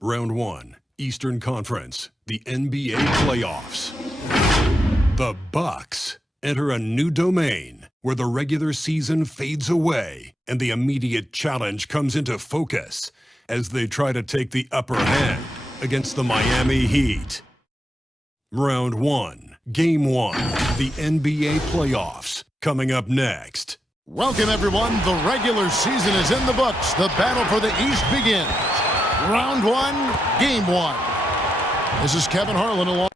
Round 1, Eastern Conference, the NBA playoffs. The Bucks enter a new domain where the regular season fades away and the immediate challenge comes into focus as they try to take the upper hand against the Miami Heat. Round 1, Game 1, the NBA playoffs, coming up next. Welcome, everyone. The regular season is in the books. The battle for the East begins. Round 1, Game 1. This is Kevin Harlan along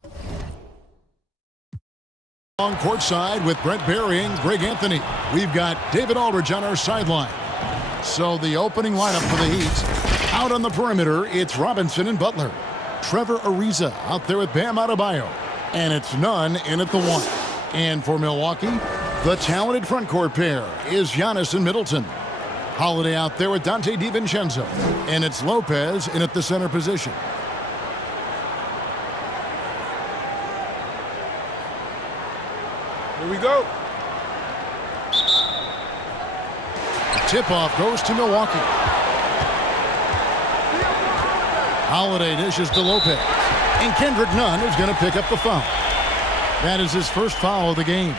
courtside with Brent Barry and Greg Anthony. We've got David Aldridge on our sideline. So the opening lineup for the Heat. Out on the perimeter, it's Robinson and Butler. Trevor Ariza out there with Bam Adebayo. And it's Nunn in at the 1. And for Milwaukee, the talented front court pair is Giannis and Middleton. Holiday out there with Dante DiVincenzo. And it's Lopez in at the center position. Here we go. The tip-off goes to Milwaukee. Holiday dishes to Lopez. And Kendrick Nunn is going to pick up the foul. That is his first foul of the game.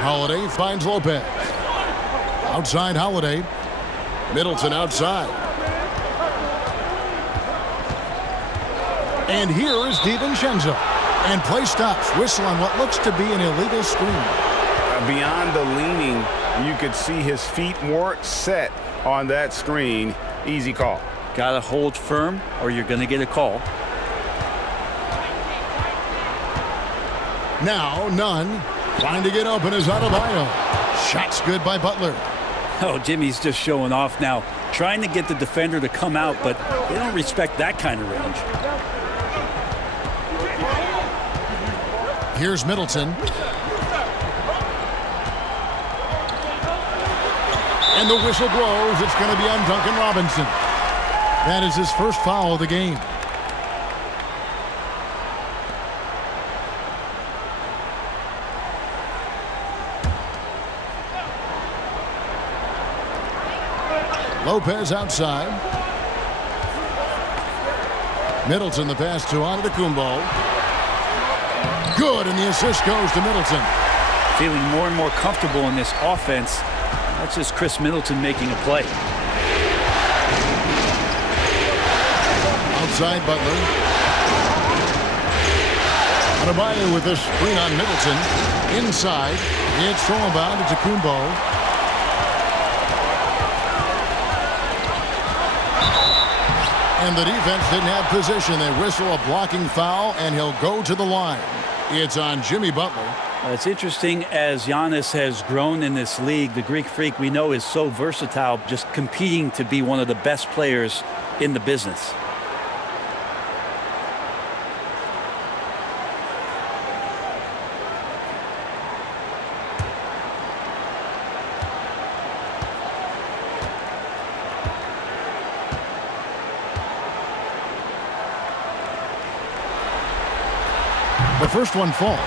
Holiday finds Lopez. Outside Holiday. Middleton outside. And here is DiVincenzo. And play stops. Whistle on what looks to be an illegal screen. Beyond the leaning, you could see his feet weren't set on that screen. Easy call. Gotta hold firm or you're gonna get a call. Now Nunn trying to get open is Adebayo. Shot's good by Butler. Oh, Jimmy's just showing off now. Trying to get the defender to come out, but they don't respect that kind of range. Here's Middleton. And the whistle blows. It's going to be on Duncan Robinson. That is his first foul of the game. Lopez outside. Middleton the pass to Antetokounmpo. Good, and the assist goes to Middleton. Feeling more and more comfortable in this offense. That's just Chris Middleton making a play. Outside Butler. Adebayo with this screen on Middleton. Inside. It's thrown bound to Antetokounmpo. And the defense didn't have position. They whistle a blocking foul, and he'll go to the line. It's on Jimmy Butler. It's interesting as Giannis has grown in this league. The Greek Freak we know is so versatile, just competing to be one of the best players in the business. The first one falls.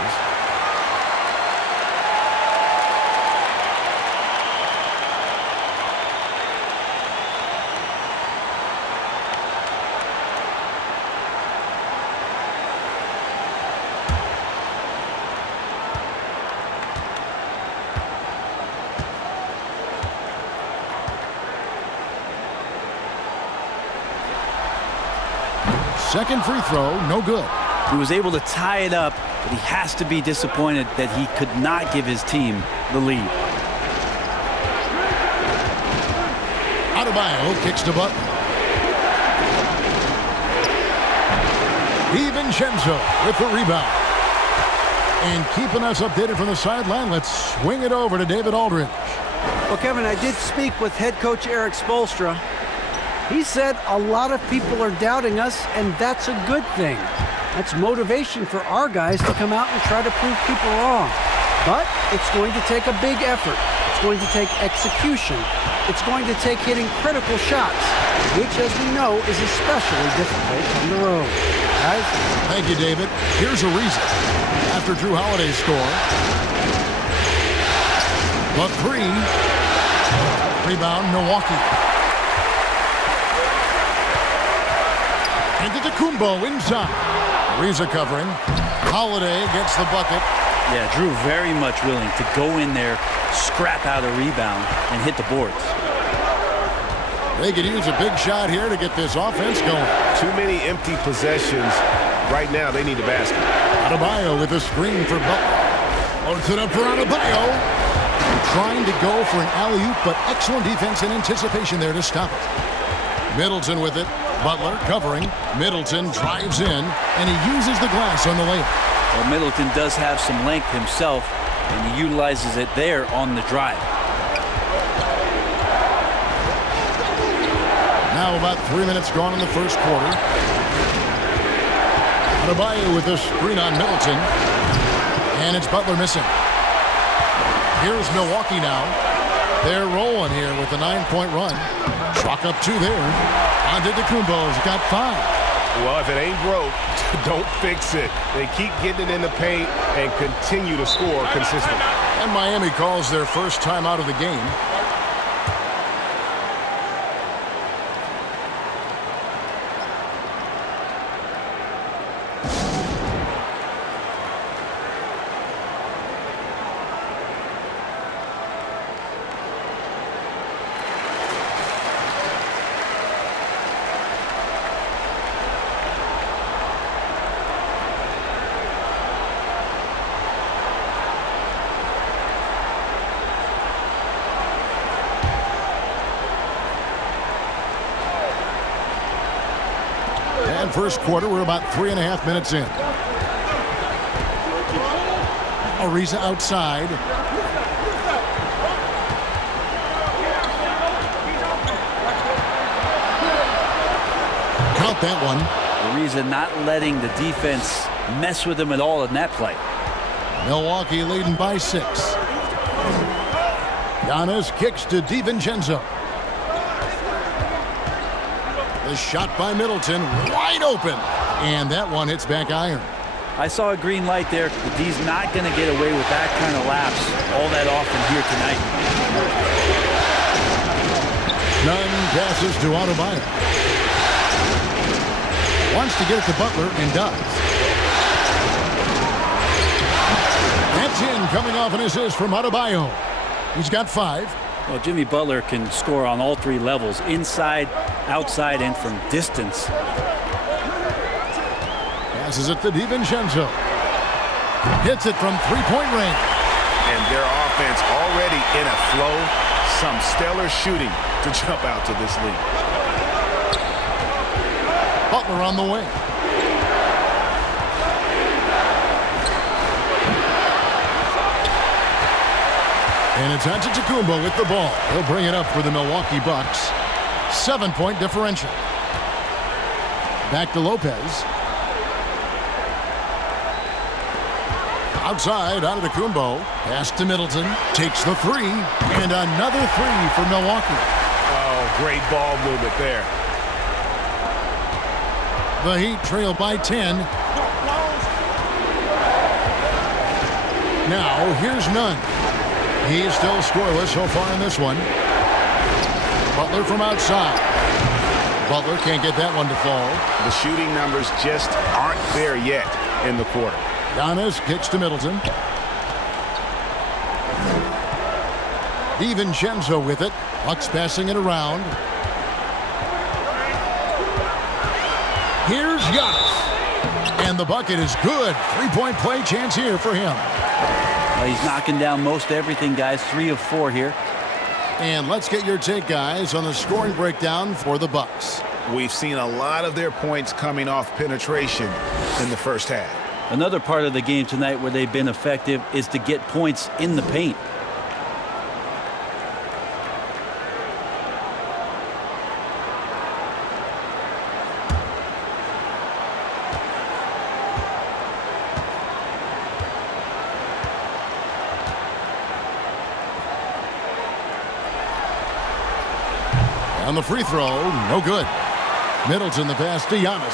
Second free throw, no good. He was able to tie it up, but he has to be disappointed that he could not give his team the lead. Adebayo kicks to Butler. DiVincenzo with the rebound. And keeping us updated from the sideline, let's swing it over to David Aldridge. Well, Kevin, I did speak with head coach Eric Spoelstra. He said a lot of people are doubting us, and that's a good thing. That's motivation for our guys to come out and try to prove people wrong. But it's going to take a big effort. It's going to take execution. It's going to take hitting critical shots, which, as we know, is especially difficult on the road. Guys? Thank you, David. Here's a reason. After Drew Holiday's score, The three. Rebound, Milwaukee. Into Takeoff inside. Ariza covering. Holiday gets the bucket. Yeah, Drew very much willing to go in there, scrap out a rebound, and hit the boards. They could use a big shot here to get this offense going. Too many empty possessions. Right now, they need the basket. Adebayo with a screen for Butler. Loads it up for Adebayo. Trying to go for an alley-oop, but excellent defense and anticipation there to stop it. Middleton with it. Butler covering. Middleton drives in, and he uses the glass on the layup. Well, Middleton does have some length himself, and he utilizes it there on the drive. Now about 3 minutes gone in the first quarter. Adebayo with a screen on Middleton. And it's Butler missing. Here's Milwaukee now. They're rolling here with a 9-point run. Chalk up 2 there. On to Takeoff's got 5. Well, if it ain't broke, don't fix it. They keep getting it in the paint and continue to score consistently. And Miami calls their first time out of the game. And first quarter, we're about 3.5 minutes in. Ariza outside. Count that one. Ariza not letting the defense mess with him at all in that play. Milwaukee leading by 6. Giannis kicks to DiVincenzo. The shot by Middleton, wide open. And that one hits back iron. I saw a green light there, but he's not going to get away with that kind of lapse all that often here tonight. Nunn passes to Adebayo. Wants to get it to Butler and does. That's in, coming off an assist from Adebayo. He's got 5. Well, Jimmy Butler can score on all 3 levels, inside, outside, and from distance. Passes it to DiVincenzo. Hits it from 3-point range. And their offense already in a flow. Some stellar shooting to jump out to this lead. Butler on the way. And it's Antetokounmpo with the ball. He'll bring it up for the Milwaukee Bucks. 7-point differential. Back to Lopez. Outside, Antetokounmpo. Pass to Middleton. Takes the 3. And another 3 for Milwaukee. Oh, great ball movement there. The Heat trail by 10. Now, here's Nunn. He's still scoreless so far in this one. Butler from outside. Butler can't get that one to fall. The shooting numbers just aren't there yet in the quarter. Giannis kicks to Middleton. DiVincenzo with it. Bucks passing it around. Here's Giannis. And the bucket is good. 3-point play chance here for him. Well, he's knocking down most everything, guys. 3 of 4 here. And let's get your take, guys, on the scoring breakdown for the Bucks. We've seen a lot of their points coming off penetration in the first half. Another part of the game tonight where they've been effective is to get points in the paint. On the free throw, no good. Middleton the pass to Giannis.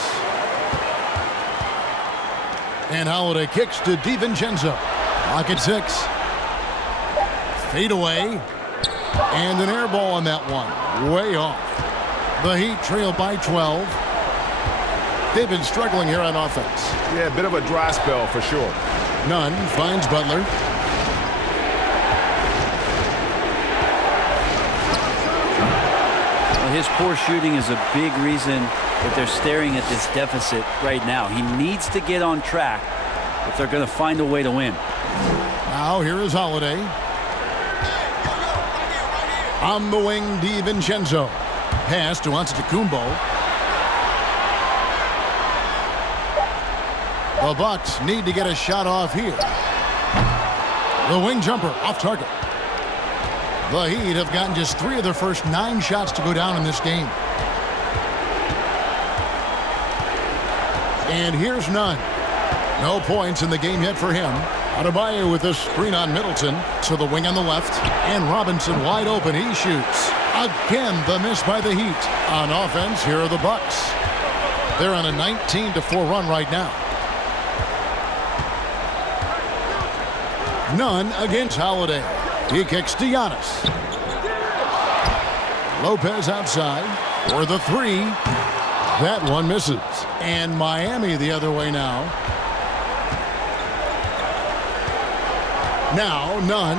And Holiday kicks to DiVincenzo. Clock at 6. Fade away. And an air ball on that one. Way off. The Heat trail by 12. They've been struggling here on offense. Yeah, a bit of a dry spell for sure. Nunn finds Butler. Well, his poor shooting is a big reason that they're staring at this deficit right now. He needs to get on track if they're going to find a way to win. Now here is Holiday. On the wing, DiVincenzo. Pass to Antetokounmpo. The Bucks need to get a shot off here. The wing jumper off target. The Heat have gotten just 3 of their first 9 shots to go down in this game. And here's Nunn. No points in the game yet for him. Adebayo with a screen on Middleton to the wing on the left. And Robinson wide open. He shoots. Again, the miss by the Heat. On offense, here are the Bucks. They're on a 19-4 run right now. Nunn against Holiday. He kicks to Giannis. Lopez outside for the 3. That one misses. And Miami the other way now. Now Nunn.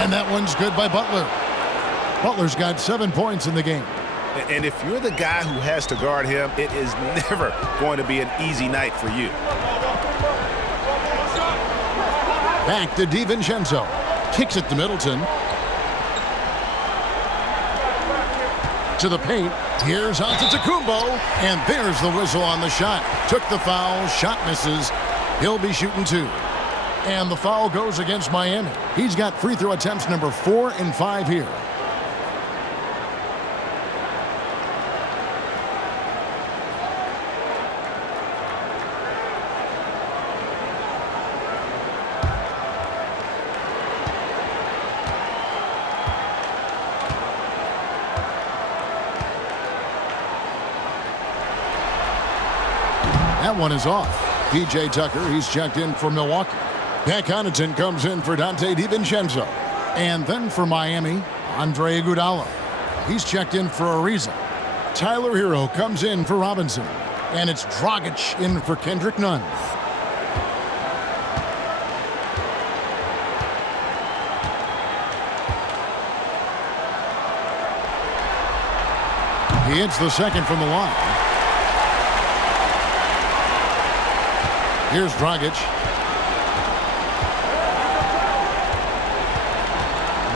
And that one's good by Butler. Butler's got 7 points in the game. And if you're the guy who has to guard him, it is never going to be an easy night for you. Back to DiVincenzo. Kicks it to Middleton. To the paint. Here's Antetokounmpo. And there's the whistle on the shot. Took the foul. Shot misses. He'll be shooting 2. And the foul goes against Miami. He's got free throw attempts number 4 and 5 here. That one is off. P.J. Tucker, he's checked in for Milwaukee. Pat Connaughton comes in for Dante DiVincenzo. And then for Miami, Andre Iguodala. He's checked in for Ariza. Tyler Hero comes in for Robinson. And it's Dragic in for Kendrick Nunn. He hits the second from the line. Here's Dragic.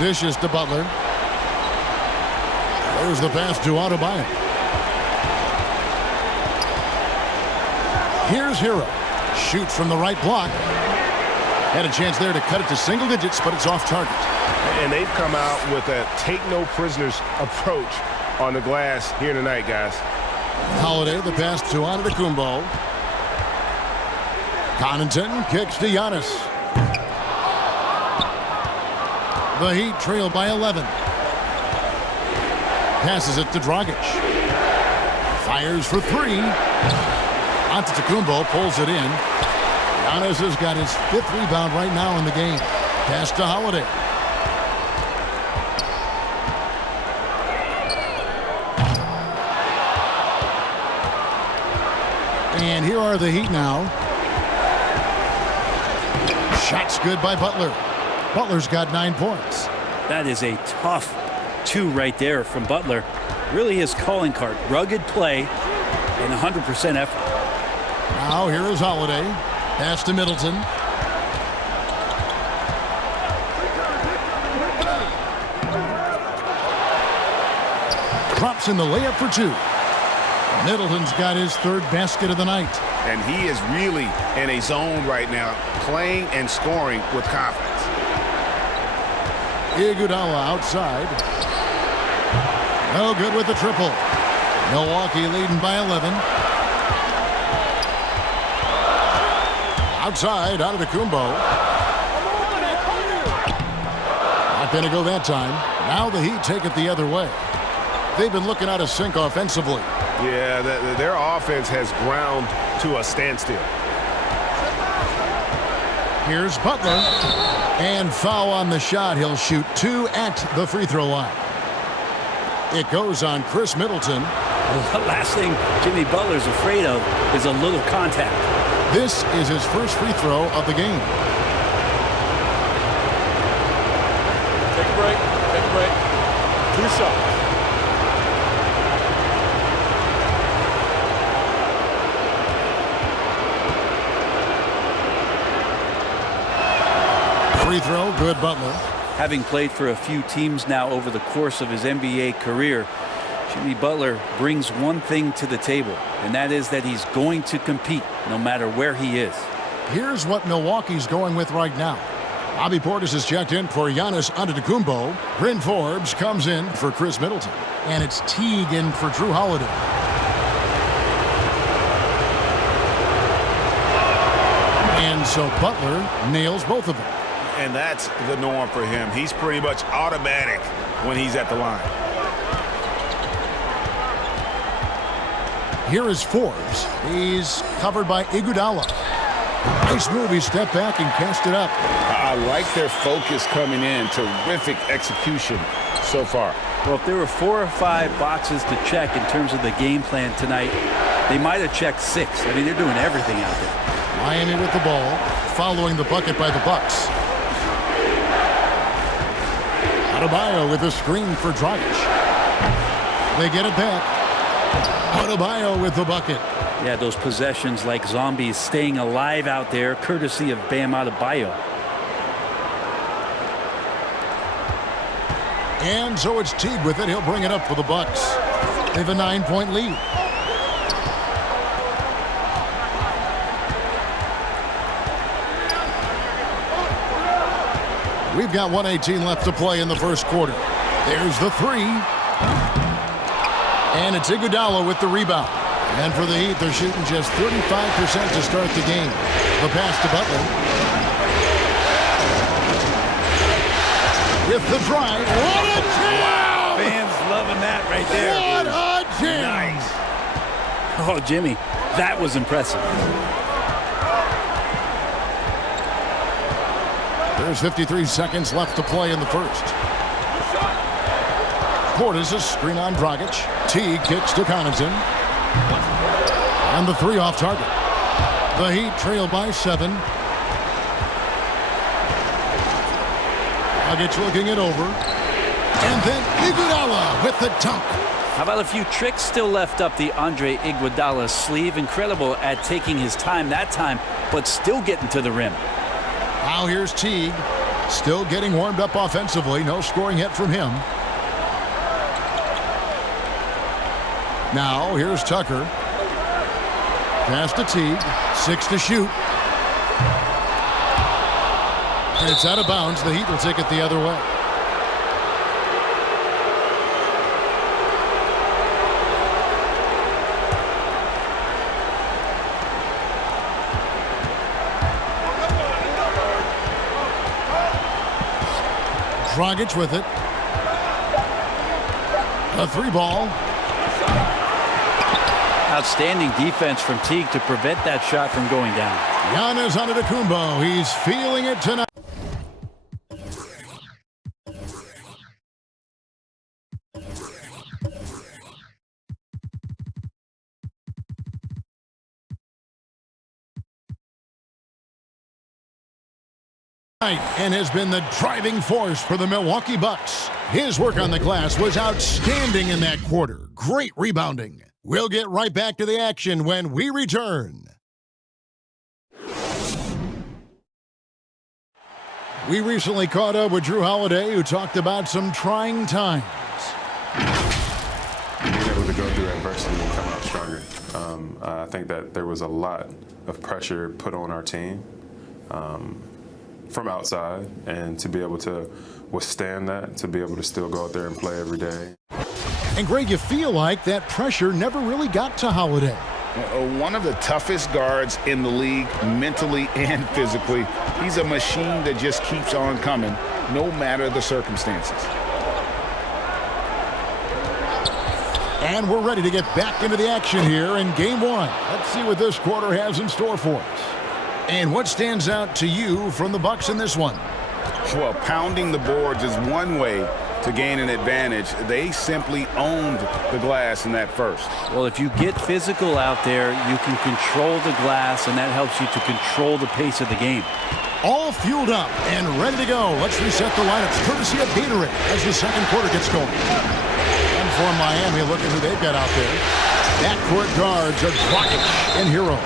Dishes to Butler. There's the pass to Adebayo. Here's Hero. Shoots from the right block. Had a chance there to cut it to single digits, but it's off target. And they've come out with a take-no-prisoners approach on the glass here tonight, guys. Holiday, the pass to Antetokounmpo. Connaughton kicks to Giannis. The Heat trail by 11. Passes it to Dragic. Fires for 3. Antetokounmpo pulls it in. Giannis has got his 5th rebound right now in the game. Pass to Holiday. And here are the Heat now. Shot's good by Butler. Butler's got 9 points. That is a tough 2 right there from Butler. Really his calling card. Rugged play and 100% effort. Now here is Holiday. Pass to Middleton. Drops in the layup for 2. Middleton's got his 3rd basket of the night. And he is really in a zone right now, playing and scoring with confidence. Iguodala outside. No good with the triple. Milwaukee leading by 11. Outside, Antetokounmpo. Not going to go that time. Now the Heat take it the other way. They've been looking out of sync offensively. Yeah, their offense has ground to a standstill. Here's Butler. And foul on the shot. He'll shoot 2 at the free throw line. It goes on Chris Middleton. The last thing Jimmy Butler's afraid of is a little contact. This is his first free throw of the game. Take a break. Take a break. 2 shots. Free throw, good Butler. Having played for a few teams now over the course of his NBA career, Jimmy Butler brings one thing to the table, and that is that he's going to compete no matter where he is. Here's what Milwaukee's going with right now. Bobby Portis has checked in for Giannis Antetokounmpo. Bryn Forbes comes in for Chris Middleton. And it's Teague in for Drew Holiday. And so Butler nails both of them. And that's the norm for him. He's pretty much automatic when he's at the line. Here is Forbes. He's covered by Iguodala. Nice move. He stepped back and cast it up. I like their focus coming in. Terrific execution so far. Well, if there were 4 or 5 boxes to check in terms of the game plan tonight, they might have checked 6. I mean, they're doing everything out there. Miami with the ball, following the bucket by the Bucks. Adebayo with a screen for Dragic. They get it back. Adebayo with the bucket. Yeah, those possessions like zombies staying alive out there, courtesy of Bam Adebayo. And so it's Teague with it. He'll bring it up for the Bucks. They have a 9-point lead. We've got 1:18 left to play in the first quarter. There's the 3. And it's Iguodala with the rebound. And for the Heat, they're shooting just 35% to start the game. The pass to Butler. With the drive. What a jam! Wow, fans loving that right there. What a jam! Nice. Oh, Jimmy, that was impressive. There's 53 seconds left to play in the first. Portis is screen on Dragic. Teague kicks to Connaughton. And the 3 off target. The Heat trail by 7. Dragic looking it over. And then Iguodala with the dunk. How about a few tricks still left up the Andre Iguodala sleeve? Incredible at taking his time that time, but still getting to the rim. Now here's Teague. Still getting warmed up offensively. No scoring hit from him. Now here's Tucker. Pass to Teague. 6 to shoot. And it's out of bounds. The Heat will take it the other way. Dragic with it. A 3 ball. Outstanding defense from Teague to prevent that shot from going down. Giannis Antetokounmpo. He's feeling it tonight. And has been the driving force for the Milwaukee Bucks. His work on the glass was outstanding in that quarter. Great rebounding. We'll get right back to the action when we return. We recently caught up with Drew Holiday, who talked about some trying times. Being able to go through adversity and come out stronger. I think that there was a lot of pressure put on our team from outside, and to be able to withstand that, to be able to still go out there and play every day. And Greg, you feel like that pressure never really got to Holiday. One of the toughest guards in the league, mentally and physically. He's a machine that just keeps on coming, no matter the circumstances. And we're ready to get back into the action here in Game 1. Let's see what this quarter has in store for us. And what stands out to you from the Bucks in this one? Well, pounding the boards is one way to gain an advantage. They simply owned the glass in that first. Well, if you get physical out there, you can control the glass, and that helps you to control the pace of the game. All fueled up and ready to go. Let's reset the lineups courtesy of Gatorade as the second quarter gets going. And for Miami, look at who they've got out there. Backcourt guards are Dragic and Hero.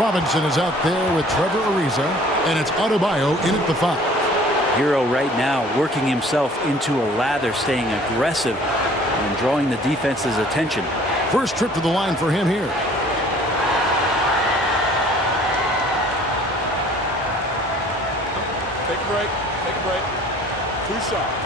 Robinson is out there with Trevor Ariza, and it's Adebayo in at the 5. Hero right now working himself into a lather, staying aggressive and drawing the defense's attention. First trip to the line for him here. Take a break. Take a break. 2 shots.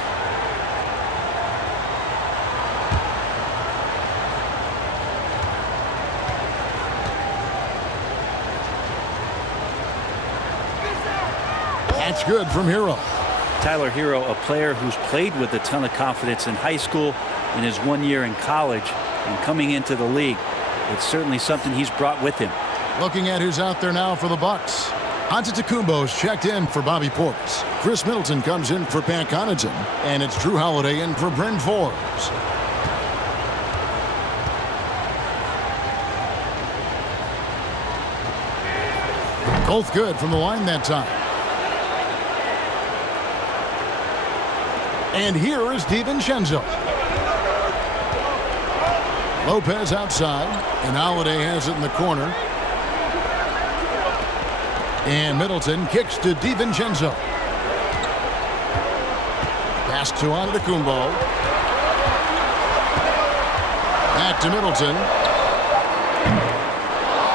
That's good from Hero. Tyler Hero, a player who's played with a ton of confidence in high school, in his 1 year in college, and coming into the league. It's certainly something he's brought with him. Looking at who's out there now for the Bucks. Antetokounmpo's checked in for Bobby Portis. Chris Middleton comes in for Pat Connaughton, and it's Drew Holiday in for Bryn Forbes. Both good from the line that time. And here is DiVincenzo. Lopez outside, and Holiday has it in the corner. And Middleton kicks to DiVincenzo. Pass to Antetokounmpo. Back to Middleton.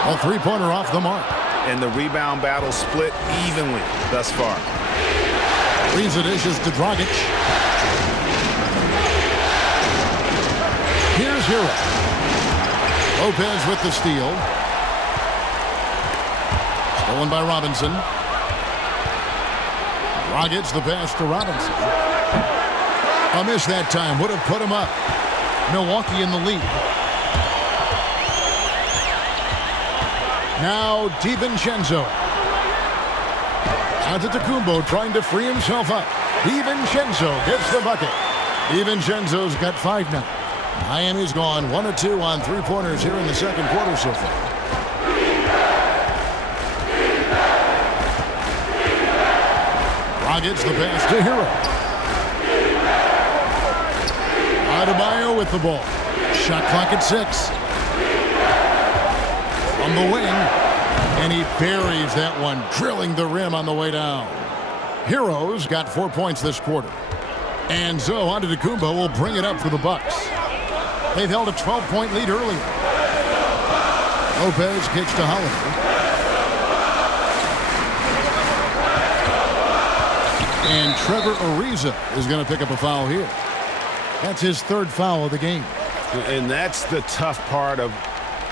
A three-pointer off the mark. And the rebound battle split evenly thus far. Ariza dishes to Dragic. Here's Hero. Lopez with the steal. Stolen by Robinson. Dragic the pass to Robinson. A miss that time. Would have put him up. Milwaukee in the lead. Now DiVincenzo. Antetokounmpo trying to free himself up. DiVincenzo gets the bucket. DiVincenzo's got 5 now. Miami's gone 1 of 2 on three-pointers here in the second quarter so far. Dragic the pass to Hero. Adebayo with the ball. Shot clock at 6. From the wing. And he buries that one, drilling the rim on the way down. Hero's got 4 points this quarter. And so Antetokounmpo will bring it up for the Bucks. They've held a 12-point lead earlier. Lopez kicks to Holiday. And Trevor Ariza is going to pick up a foul here. That's his 3rd foul of the game. And that's the tough part of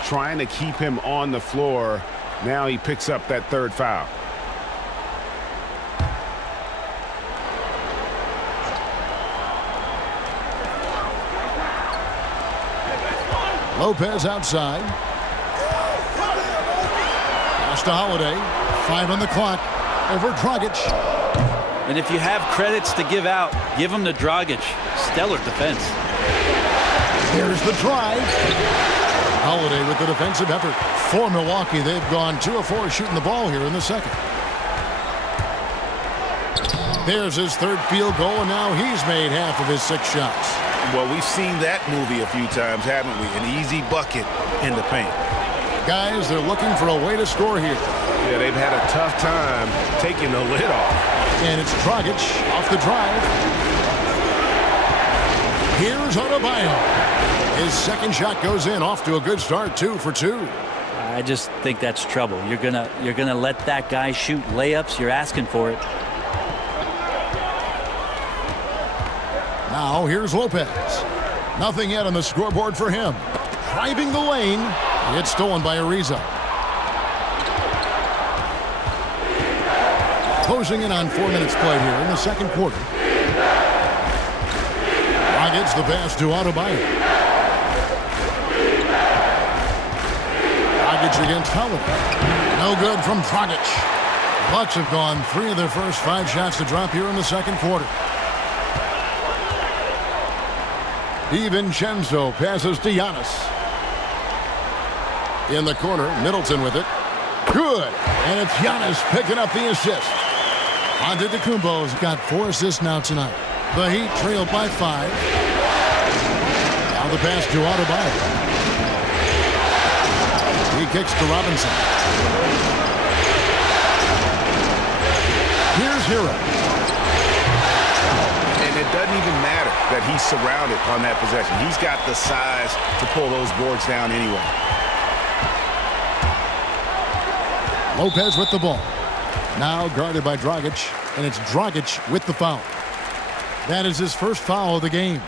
trying to keep him on the floor. Now he picks up that 3rd foul. Lopez outside. Pass to Holiday. 5 on the clock. Over Dragic. And if you have credits to give out, give them to Dragic. Stellar defense. Here's the drive. Holiday with the defensive effort. For Milwaukee, they've gone 2 of 4 shooting the ball here in the second. There's his 3rd field goal, and now he's made half of his 6 shots. Well, we've seen that movie a few times, haven't we? An easy bucket in the paint. Guys, they're looking for a way to score here. Yeah, they've had a tough time taking the lid off. And it's Dragic off the drive. Here's Adebayo. His 2nd shot goes in, off to a good start, 2 for 2. I just think that's trouble. You're gonna let that guy shoot layups. You're asking for it. Now here's Lopez. Nothing yet on the scoreboard for him. Driving the lane. It's stolen by Ariza. Closing in on 4 minutes played here in the second quarter. Dragic the pass to Adebayo. Dragic against Holiday. No good from Dragic. Bucks have gone 3 of their first 5 shots to drop here in the second quarter. DiVincenzo passes to Giannis. In the corner, Middleton with it. Good. And it's Giannis picking up the assist. Antetokounmpo's got 4 assists now tonight. The Heat trail by 5. Now the pass to Adebayo. He kicks to Robinson. Here's Hero. And it doesn't even matter that he's surrounded on that possession. He's got the size to pull those boards down anyway. Lopez with the ball. Now guarded by Dragic, and it's Dragic with the foul. That is his first foul of the game.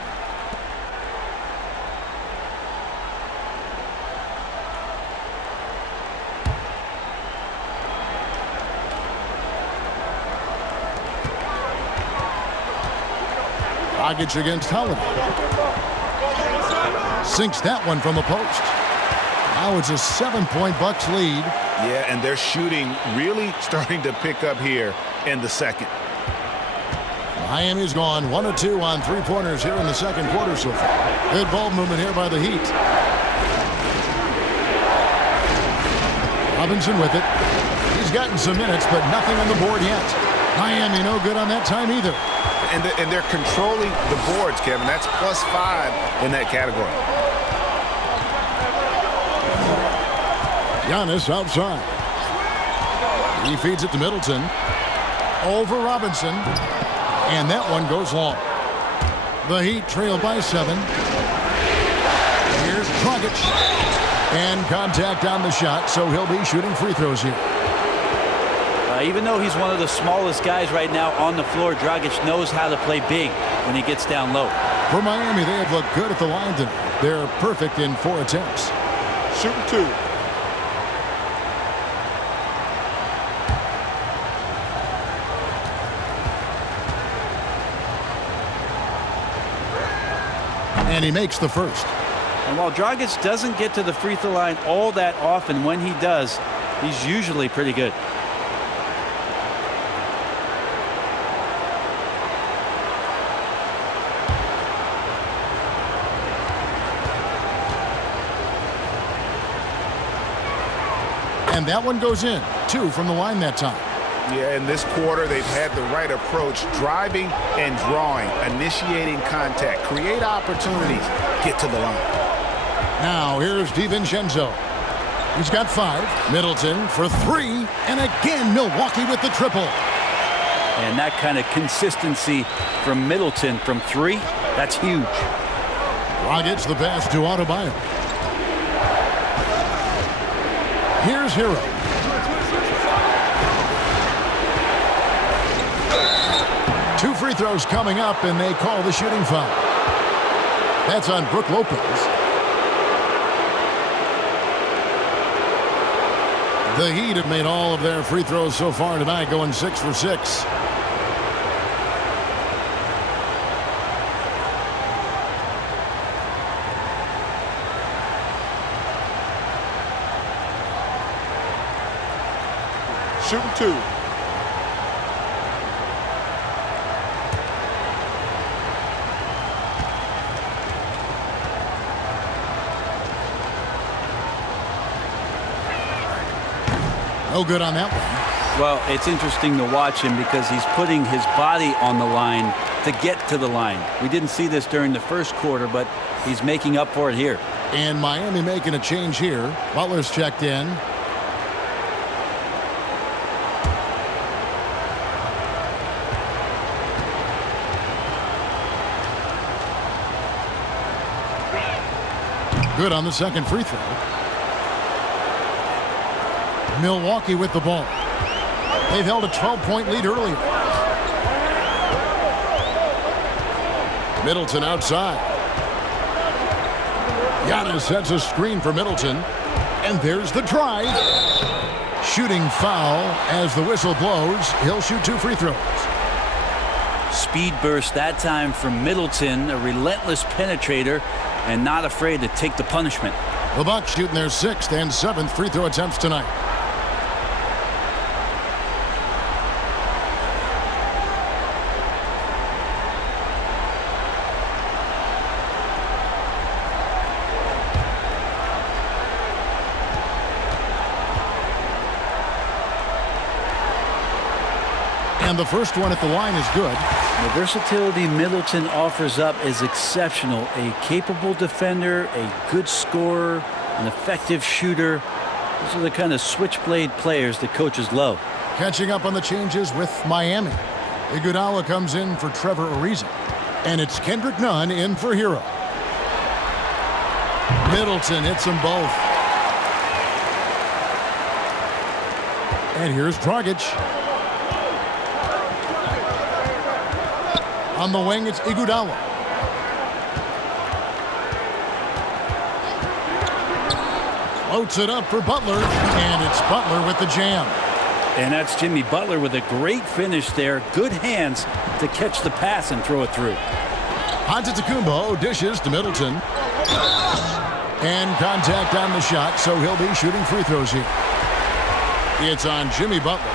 Dragic against Holiday. Sinks that one from the post. Now it's a 7-point Bucks lead. Yeah, and their shooting really starting to pick up here in the second. Miami's gone 1 of 2 on 3-pointers here in the second quarter so far. Good ball movement here by the Heat. Robinson with it. He's gotten some minutes, but nothing on the board yet. Miami no good on that time either. And they're controlling the boards, Kevin. That's +5 in that category. Giannis outside. He feeds it to Middleton. Over Robinson. And that one goes long. The Heat trail by 7. Here's Dragic. And contact on the shot, so he'll be shooting free throws here. Even though he's one of the smallest guys right now on the floor, Dragic knows how to play big when he gets down low. For Miami, they have looked good at the line tonight. They're perfect in 4 attempts. Shooting 2. And he makes the first. And while Dragic doesn't get to the free throw line all that often, when he does, he's usually pretty good. And that one goes in. 2 from the line that time. Yeah, in this quarter, they've had the right approach, driving and drawing, initiating contact, create opportunities, get to the line. Now, here's DiVincenzo. He's got 5. Middleton for 3. And again, Milwaukee with the triple. And that kind of consistency from Middleton from 3, that's huge. Dragic the pass to Adebayo. Here's Hero. Two free throws coming up, and they call the shooting foul. That's on Brook Lopez. The Heat have made all of their free throws so far tonight, going 6 for 6. Shooting 2. No good on that one. Well, it's interesting to watch him because he's putting his body on the line to get to the line. We didn't see this during the first quarter, but he's making up for it here. And Miami making a change here. Butler's checked in. Good on the second free throw. Milwaukee with the ball. They've held a 12-point lead earlier. Middleton outside. Giannis sets a screen for Middleton. And there's the drive. Shooting foul as the whistle blows. He'll shoot 2 free throws. Speed burst that time from Middleton, a relentless penetrator, and not afraid to take the punishment. The Bucks shooting their 6th and 7th free throw attempts tonight. And the first one at the line is good. The versatility Middleton offers up is exceptional. A capable defender, a good scorer, an effective shooter. Those are the kind of switchblade players that coaches love. Catching up on the changes with Miami. Iguodala comes in for Trevor Ariza. And it's Kendrick Nunn in for Hero. Middleton hits them both. And here's Dragic. On the wing, it's Iguodala. Floats it up for Butler, and it's Butler with the jam. And that's Jimmy Butler with a great finish there. Good hands to catch the pass and throw it through. Antetokounmpo dishes to Middleton. And contact on the shot, so he'll be shooting free throws here. It's on Jimmy Butler,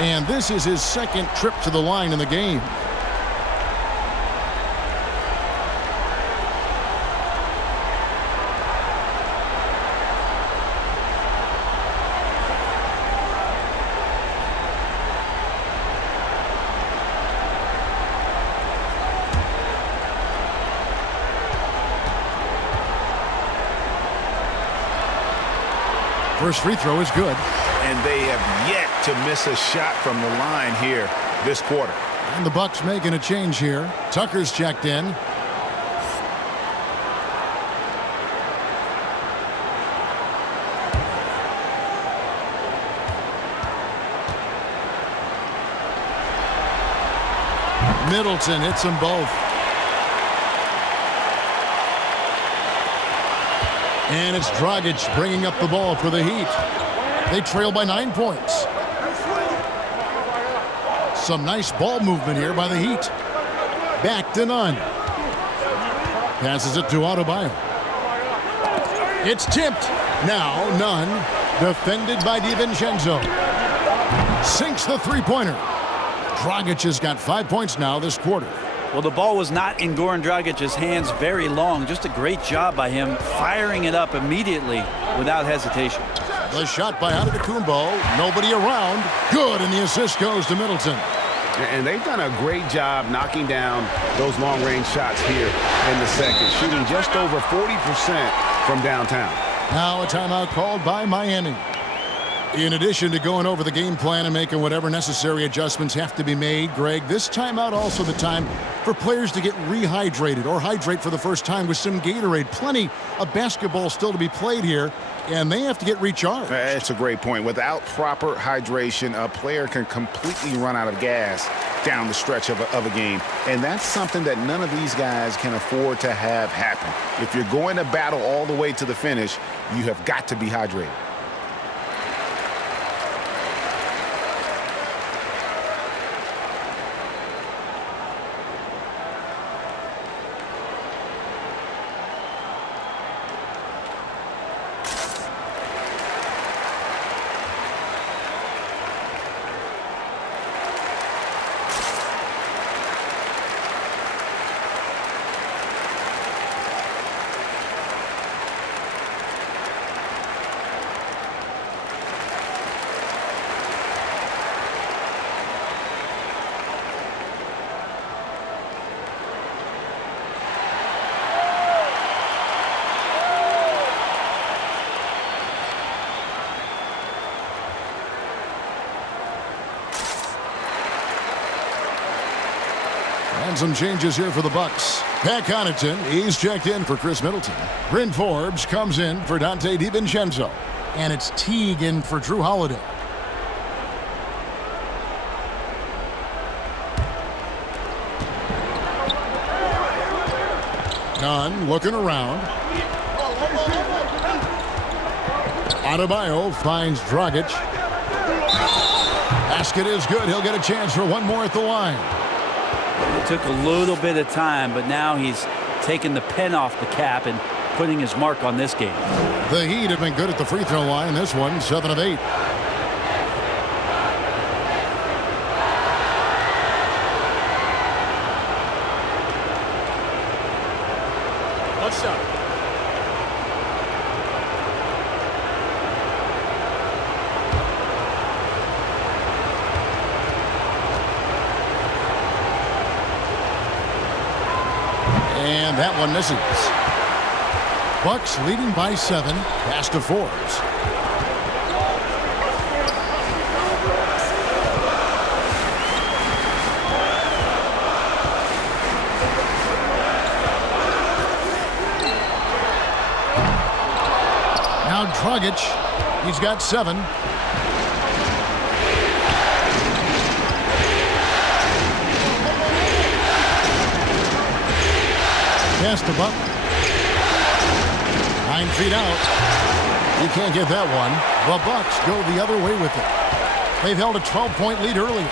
and this is his second trip to the line in the game. First free throw is good. And they have yet to miss a shot from the line here this quarter. And the Bucks making a change here. Tucker's checked in. Middleton hits them both. And it's Dragic bringing up the ball for the Heat. They trail by 9 points. Some nice ball movement here by the Heat. Back to Nunn. Passes it to Adebayo. It's tipped. Now Nunn, defended by DiVincenzo. Sinks the three-pointer. Dragic has got 5 points now this quarter. Well, the ball was not in Goran Dragic's hands very long. Just a great job by him firing it up immediately without hesitation. The shot by Antetokounmpo. Nobody around. Good, and the assist goes to Middleton. And they've done a great job knocking down those long-range shots here in the second, shooting just over 40% from downtown. Now a timeout called by Miami. In addition to going over the game plan and making whatever necessary adjustments have to be made, Greg, this timeout also the time for players to get rehydrated or hydrate for the first time with some Gatorade. Plenty of basketball still to be played here, and they have to get recharged. That's a great point. Without proper hydration, a player can completely run out of gas down the stretch of a game. And that's something that none of these guys can afford to have happen. If you're going to battle all the way to the finish, you have got to be hydrated. And some changes here for the Bucks. Pat Connaughton, he's checked in for Chris Middleton. Bryn Forbes comes in for Dante DiVincenzo. And it's Teague in for Drew Holiday. Nunn looking around. Adebayo finds Dragic. Basket is good. He'll get a chance for one more at the line. It took a little bit of time, but now he's taking the pen off the cap and putting his mark on this game. The Heat have been good at the free throw line. This one, 7 of 8. Let's shot. And that one misses. Bucks leading by 7. Pass to Forbes. Now Dragic. He's got 7. Pass to Butler. 9 feet out. You can't get that one. The Bucks go the other way with it. They've held a 12-point lead earlier.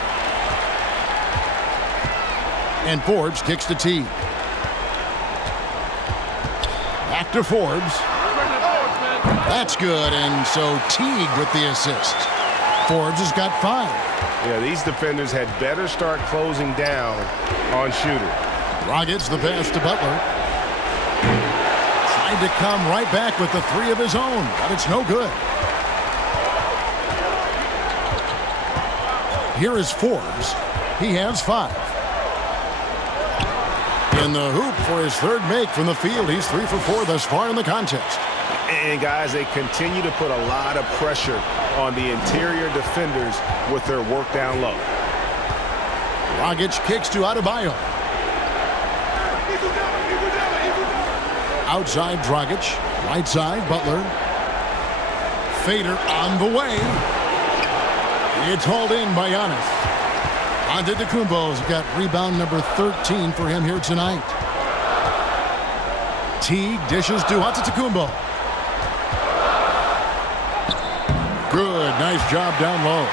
And Forbes kicks to Teague. Back to Forbes. That's good, and so Teague with the assist. Forbes has got 5. Yeah, these defenders had better start closing down on shooter. Dragic the pass to Butler. Tried to come right back with the 3 of his own, but it's no good. Here is Forbes. He has 5. In the hoop for his 3rd make from the field. He's 3 for 4 thus far in the contest. And guys, they continue to put a lot of pressure on the interior defenders with their work down low. Dragic kicks to Adebayo. Outside Dragic. Right side Butler. Fader on the way. It's hauled in by Giannis. Antetokounmpo's got rebound number 13 for him here tonight. Teague dishes to Antetokounmpo. Good, nice job down low.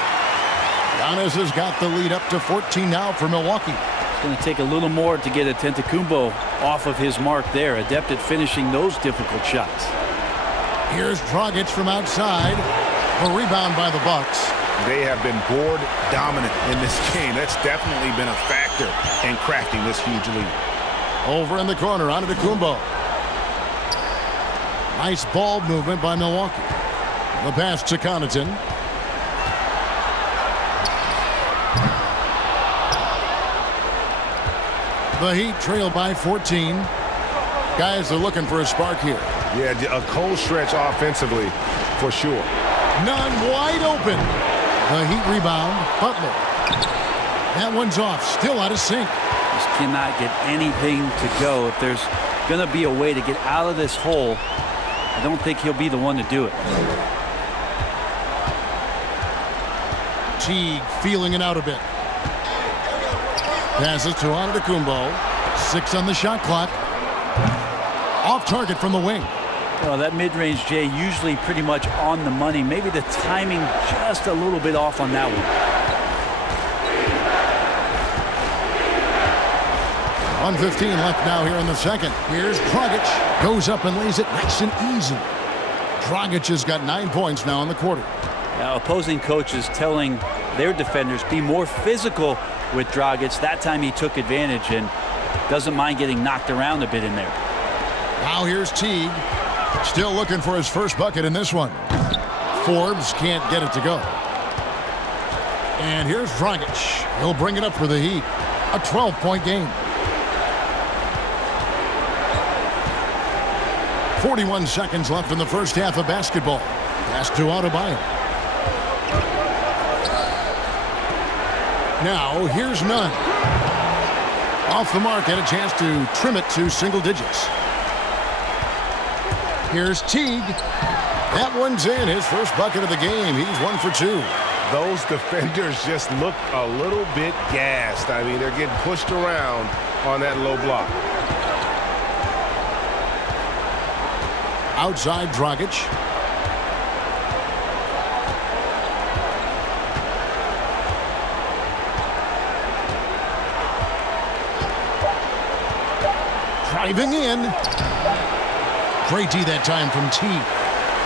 Giannis has got the lead up to 14 now for Milwaukee. It's going to take a little more to get Antetokounmpo off of his mark there. Adept at finishing those difficult shots. Here's Dragic from outside. A rebound by the Bucks. They have been board dominant in this game. That's definitely been a factor in crafting this huge lead. Over in the corner, Antetokounmpo. Nice ball movement by Milwaukee. The pass to Connaughton. The Heat trail by 14. Guys are looking for a spark here. Yeah, a cold stretch offensively for sure. None wide open. The Heat rebound. Butler. That one's off. Still out of sync. Just cannot get anything to go. If there's going to be a way to get out of this hole, I don't think he'll be the one to do it. Teague feeling it out a bit. Passes to Antetokounmpo. 6 on the shot clock. Off target from the wing. Well, that mid-range, Jay, usually pretty much on the money. Maybe the timing just a little bit off on that one. 1:15 left now here in the second. Here's Dragic. Goes up and lays it nice and easy. Dragic has got 9 points now in the quarter. Now, opposing coaches telling their defenders be more physical with Dragic. That time he took advantage and doesn't mind getting knocked around a bit in there. Now here's Teague. Still looking for his first bucket in this one. Forbes can't get it to go. And here's Dragic. He'll bring it up for the Heat. A 12-point game. 41 seconds left in the first half of basketball. Pass to Adebayo. Now, here's Nunn. Off the mark, had a chance to trim it to single digits. Here's Teague. That one's in. His first bucket of the game. He's 1 for 2. Those defenders just look a little bit gassed. I mean, they're getting pushed around on that low block. Outside Dragic. Driving in. Great D that time from Teague.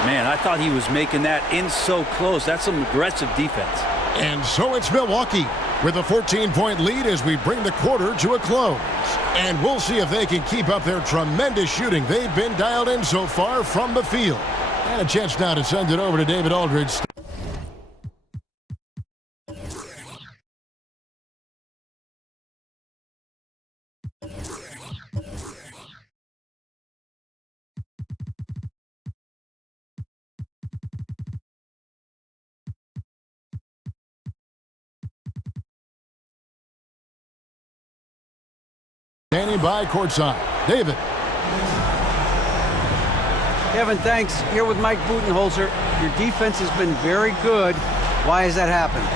Man, I thought he was making that in so close. That's some aggressive defense. And so it's Milwaukee with a 14-point lead as we bring the quarter to a close. And we'll see if they can keep up their tremendous shooting they've been dialed in so far from the field. And a chance now to send it over to David Aldridge. by courtside. David. Kevin, thanks. Here with Mike Budenholzer. Your defense has been very good. Why has that happened?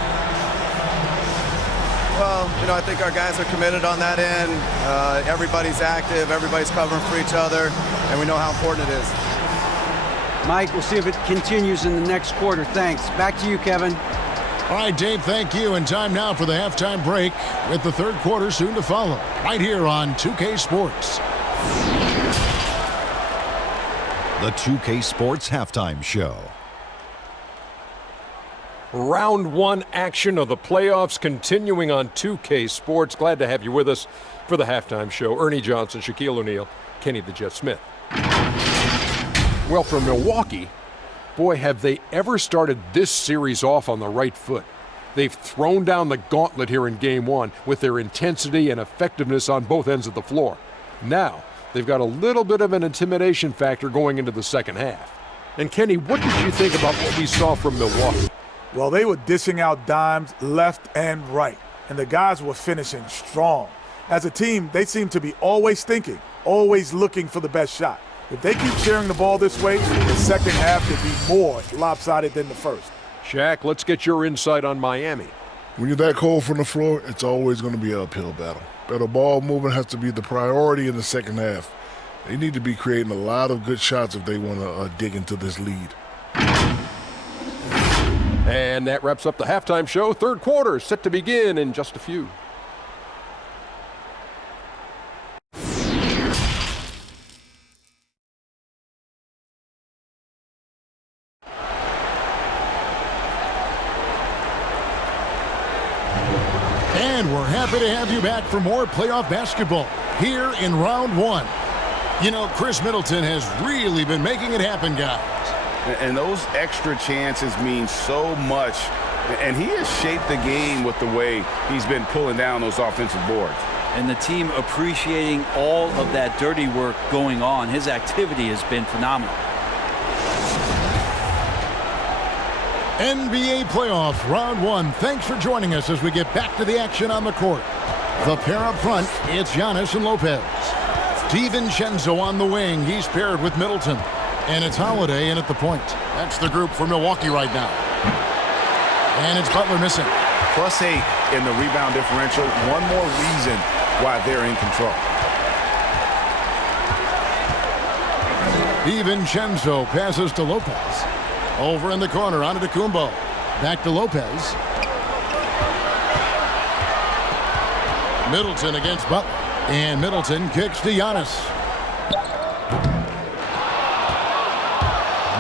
Well, I think our guys are committed on that end. Everybody's active, everybody's covering for each other, and we know how important it is. Mike, we'll see if it continues in the next quarter. Thanks. Back to you, Kevin. All right, Dave, thank you. And time now for the halftime break with the third quarter soon to follow. Right here on 2K Sports. The 2K Sports Halftime Show. Round one action of the playoffs continuing on 2K Sports. Glad to have you with us for the halftime show. Ernie Johnson, Shaquille O'Neal, Kenny the Jet Smith. Well, from Milwaukee, boy, have they ever started this series off on the right foot. They've thrown down the gauntlet here in Game 1 with their intensity and effectiveness on both ends of the floor. Now, they've got a little bit of an intimidation factor going into the second half. And Kenny, what did you think about what we saw from Milwaukee? Well, they were dishing out dimes left and right, and the guys were finishing strong. As a team, they seem to be always thinking, always looking for the best shot. If they keep sharing the ball this way, the second half could be more lopsided than the first. Shaq, let's get your insight on Miami. When you're that cold from the floor, it's always going to be an uphill battle. Better ball movement has to be the priority in the second half. They need to be creating a lot of good shots if they want to dig into this lead. And that wraps up the halftime show. Third quarter set to begin in just a few. And we're happy to have you back for more playoff basketball here in round one. Chris Middleton has really been making it happen, guys. And those extra chances mean so much. And he has shaped the game with the way he's been pulling down those offensive boards. And the team appreciating all of that dirty work going on. His activity has been phenomenal. NBA playoffs, round one. Thanks for joining us as we get back to the action on the court. The pair up front, it's Giannis and Lopez. DiVincenzo on the wing. He's paired with Middleton. And it's Holiday in at the point. That's the group for Milwaukee right now. And it's Butler missing. +8 in the rebound differential. One more reason why they're in control. DiVincenzo passes to Lopez. Over in the corner, on to Kumbo. Back to Lopez. Middleton against Butler. And Middleton kicks to Giannis.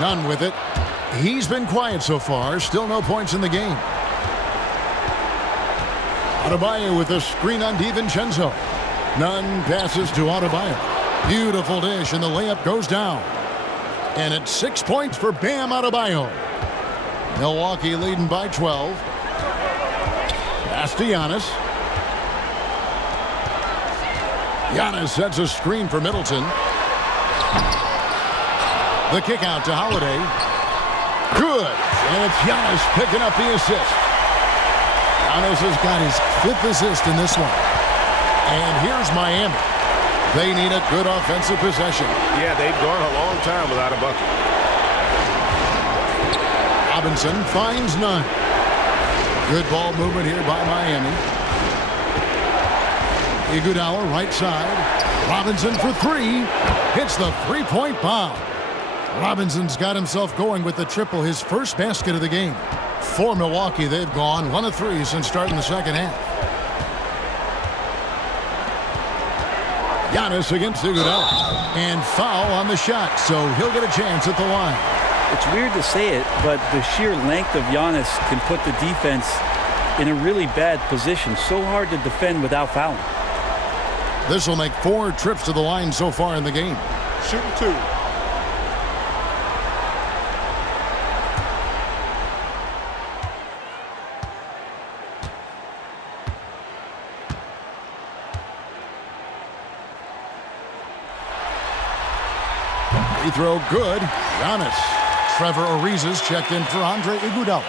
None with it. He's been quiet so far. Still no points in the game. Adebayo with a screen on DiVincenzo. None passes to Adebayo. Beautiful dish, and the layup goes down. And it's 6 points for Bam Adebayo. Milwaukee leading by 12. Pass to Giannis. Giannis sets a screen for Middleton. The kick out to Holiday. Good. And it's Giannis picking up the assist. Giannis has got his 5th assist in this one. And here's Miami. They need a good offensive possession. Yeah, they've gone a long time without a bucket. Robinson finds none. Good ball movement here by Miami. Iguodala right side. Robinson for three. Hits the three-point bomb. Robinson's got himself going with the triple, his first basket of the game. For Milwaukee, they've gone 1 of 3 since starting the second half. Giannis against Iguodala. And foul on the shot, so he'll get a chance at the line. It's weird to say it, but the sheer length of Giannis can put the defense in a really bad position. So hard to defend without fouling. This will make 4 trips to the line so far in the game. Shooting 2. Free throw good. Giannis. Trevor Ariza's checked in for Andre Iguodala.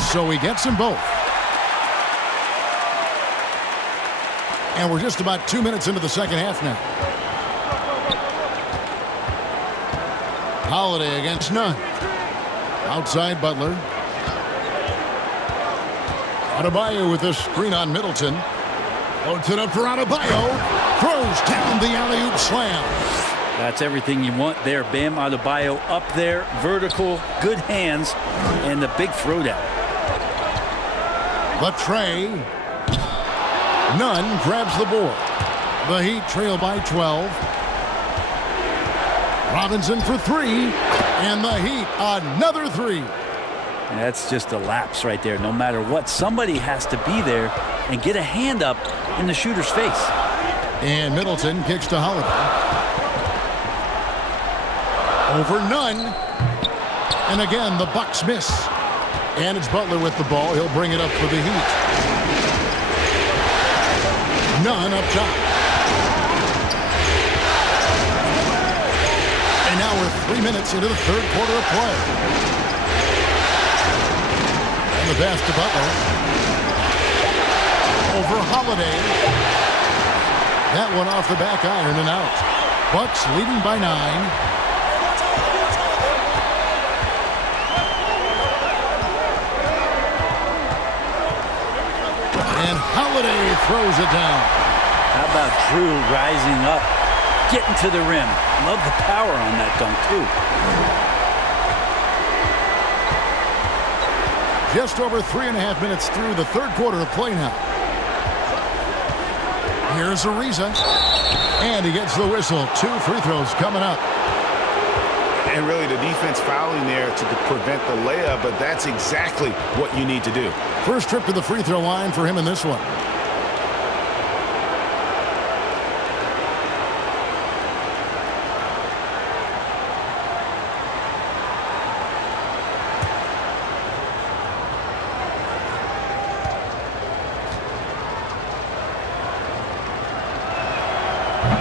So he gets them both. And we're just about 2 minutes into the second half now. Holiday against Nunn. Outside Butler. Adebayo with the screen on Middleton. Loads it up for Adebayo. Throws down the alley-oop slam. That's everything you want there. Bam Adebayo up there, vertical, good hands, and the big throwdown. Latrey. Nunn grabs the board. The Heat trail by 12. Robinson for three. And the Heat, another three. That's just a lapse right there. No matter what, somebody has to be there and get a hand up in the shooter's face. And Middleton kicks to Holiday. Over Nunn. And again, the Bucks miss. And it's Butler with the ball. He'll bring it up for the Heat. Nunn up top. And now we're 3 minutes into the third quarter of play. And the pass to Butler. Over Holiday. That one off the back iron and out. Bucks leading by 9. And Holiday throws it down. How about Drew rising up, getting to the rim. Love the power on that dunk, too. Just over 3.5 minutes through the third quarter of play now. Here's Ariza. And he gets the whistle. 2 free throws coming up. And really the defense fouling there to prevent the layup, but that's exactly what you need to do. First trip to the free throw line for him in this one.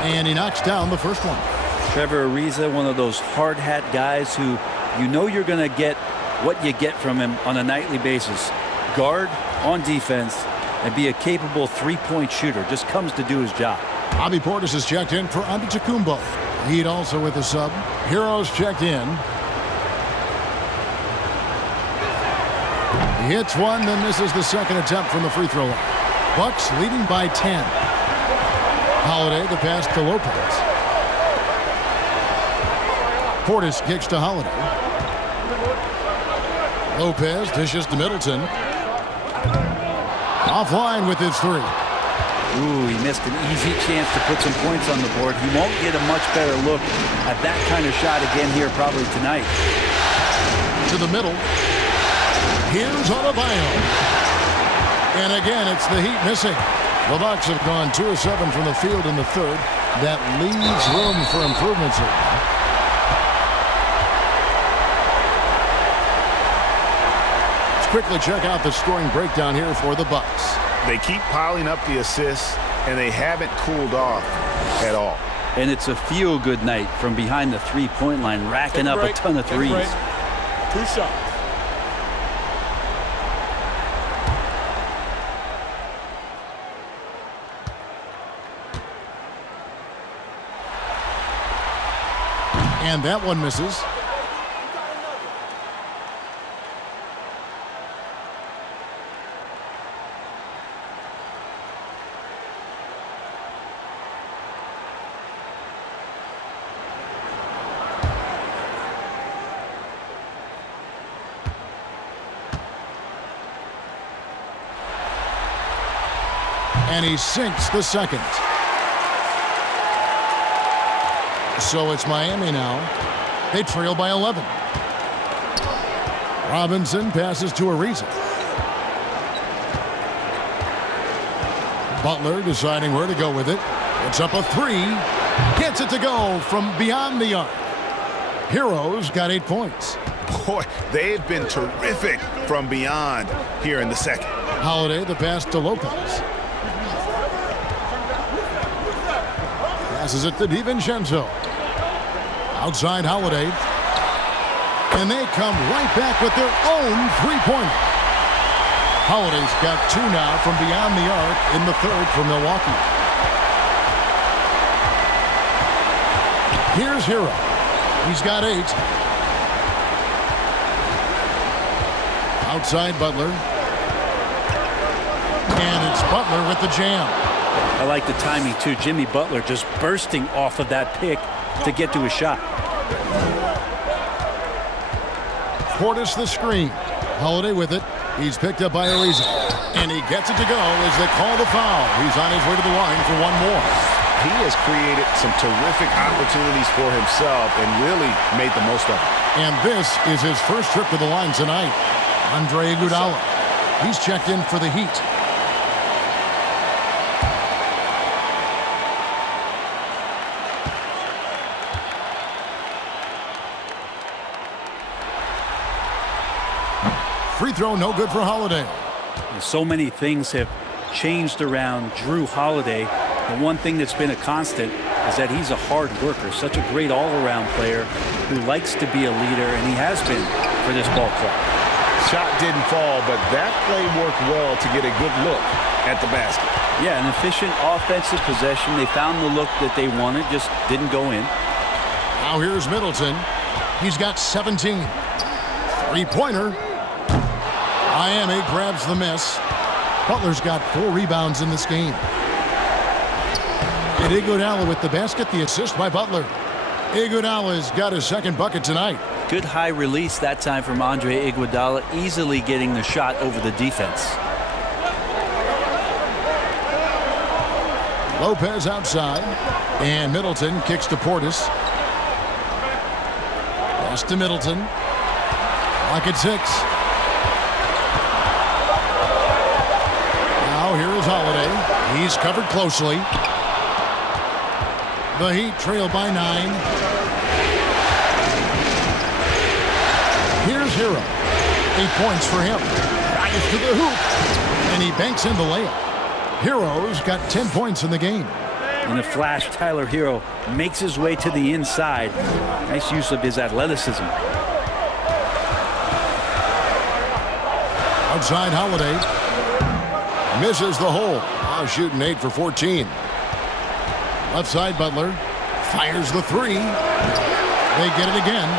And he knocks down the first one. Trevor Ariza, one of those hard hat guys who you know you're going to get what you get from him on a nightly basis. Guard on defense and be a capable three-point shooter. Just comes to do his job. Bobby Portis is checked in for Antetokounmpo. Heat also with a sub. Heroes checked in. He hits one, then misses the second attempt from the free throw line. Bucks leading by 10. Holiday, the pass to Lopez. Portis kicks to Holiday. Lopez dishes to Middleton. Offline with his three. Ooh, he missed an easy chance to put some points on the board. He won't get a much better look at that kind of shot again here probably tonight. To the middle. Here's Adebayo. And again, it's the Heat missing. The Bucks have gone 2 of 7 from the field in the third. That leaves room for improvements here. Let's quickly check out the scoring breakdown here for the Bucks. They keep piling up the assists, and they haven't cooled off at all. And it's a feel-good night from behind the three-point line, racking up a ton of threes. 2 shots. And that one misses. And he sinks the second. So it's Miami now. They trail by 11. Robinson passes to Ariza. Butler deciding where to go with it. It's up a three. Gets it to go from beyond the arc. Heroes got 8 points. Boy, they've been terrific from beyond here in the second. Holiday, the pass to Lopez. Passes it to DiVincenzo. Outside Holiday. And they come right back with their own three-pointer. Holiday's got 2 now from beyond the arc in the third for Milwaukee. Here's Hero. He's got 8. Outside Butler. And it's Butler with the jam. I like the timing, too. Jimmy Butler just bursting off of that pick to get to a shot. Portis the screen. Holiday with it. He's picked up by Ariza. And he gets it to go as they call the foul. He's on his way to the line for one more. He has created some terrific opportunities for himself and really made the most of it. And this is his first trip to the line tonight. Andre Iguodala. He's checked in for the Heat. Free throw, no good for Holiday. So many things have changed around Drew Holiday. The one thing that's been a constant is that he's a hard worker, such a great all-around player who likes to be a leader, and he has been for this ball club. Shot didn't fall, but that play worked well to get a good look at the basket. Yeah, an efficient offensive possession. They found the look that they wanted, just didn't go in. Now here's Middleton. He's got 17. Three-pointer. Miami grabs the miss. Butler's got 4 rebounds in this game. And Iguodala with the basket, the assist by Butler. Iguodala's got his second bucket tonight. Good high release that time from Andre Iguodala, easily getting the shot over the defense. Lopez outside. And Middleton kicks to Portis. Pass to Middleton. Clock at 6. Now here is Holiday. He's covered closely. The Heat trail by 9. Here's Hero. 8 points for him. Drives to the hoop. And he banks in the layup. Hero's got 10 points in the game. In a flash, Tyler Hero makes his way to the inside. Nice use of his athleticism. Outside Holiday. Misses the hole. Now shooting 8 for 14. Left side Butler. Fires the 3. They get it again.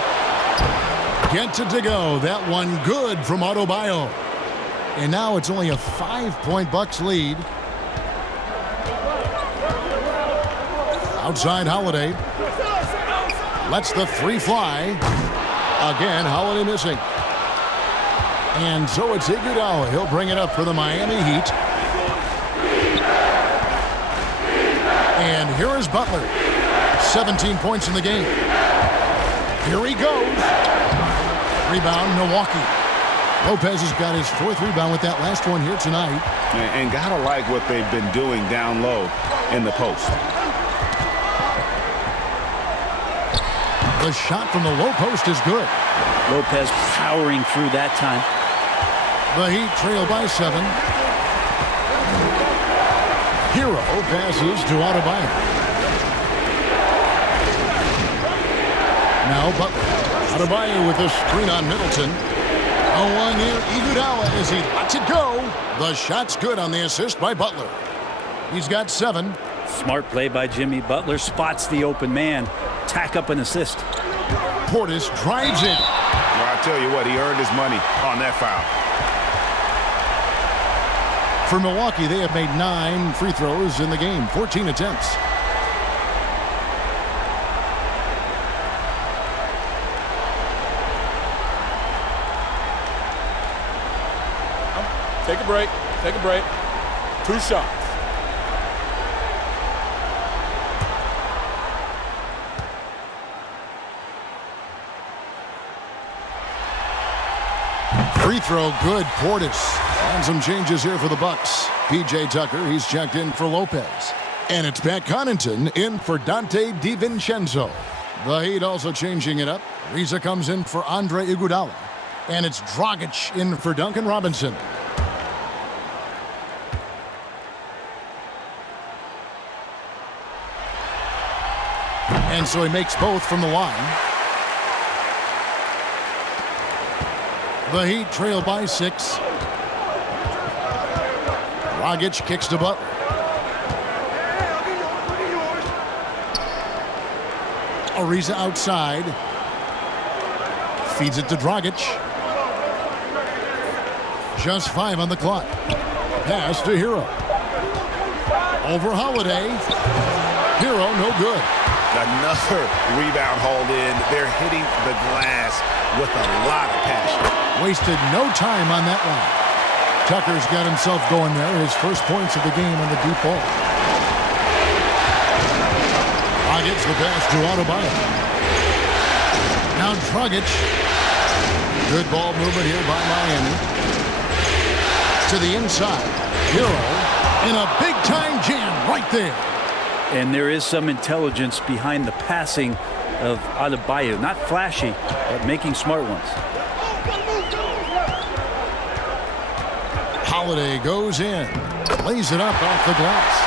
Gets it to go. That one good from Adebayo. And now it's only a 5-point Bucks lead. Outside Holiday. Lets the 3 fly. Again, Holiday missing. And so it's Iguodala. He'll bring it up for the Miami Heat. And here is Butler. 17 points in the game. Here he goes. Rebound, Milwaukee. Lopez has got his 4th rebound with that last one here tonight. And gotta like what they've been doing down low in the post. The shot from the low post is good. Lopez powering through that time. The Heat trail by 7. Hero passes to Adebayo. Now Butler. Adebayo with the screen on Middleton. A one near Iguodala as he lets it go. The shot's good on the assist by Butler. He's got 7. Smart play by Jimmy Butler. Spots the open man. Tack up an assist. Portis drives it. Well, I tell you what, he earned his money on that foul. For Milwaukee, they have made 9 free throws in the game, 14 attempts. Take a break. Take a break. 2 shots. Free throw good, Portis. And some changes here for the Bucks. P.J. Tucker, he's checked in for Lopez. And it's Pat Connaughton in for Dante DiVincenzo. The Heat also changing it up. Ariza comes in for Andre Iguodala. And it's Dragic in for Duncan Robinson. And so he makes both from the line. The Heat trail by 6. Dragic kicks to Butler. Ariza outside. Feeds it to Dragic. Just 5 on the clock. Pass to Hero. Over Holiday. Hero, no good. Another rebound hauled in. They're hitting the glass with a lot of passion. Wasted no time on that one. Tucker's got himself going there. His first points of the game on the deep ball. Gets the pass to Adebayo. Now Dragic. Good ball movement here by Miami. To the inside. Hero in a big-time jam right there. And there is some intelligence behind the passing of Adebayo. Not flashy, but making smart ones. Holiday goes in. Lays it up off the glass.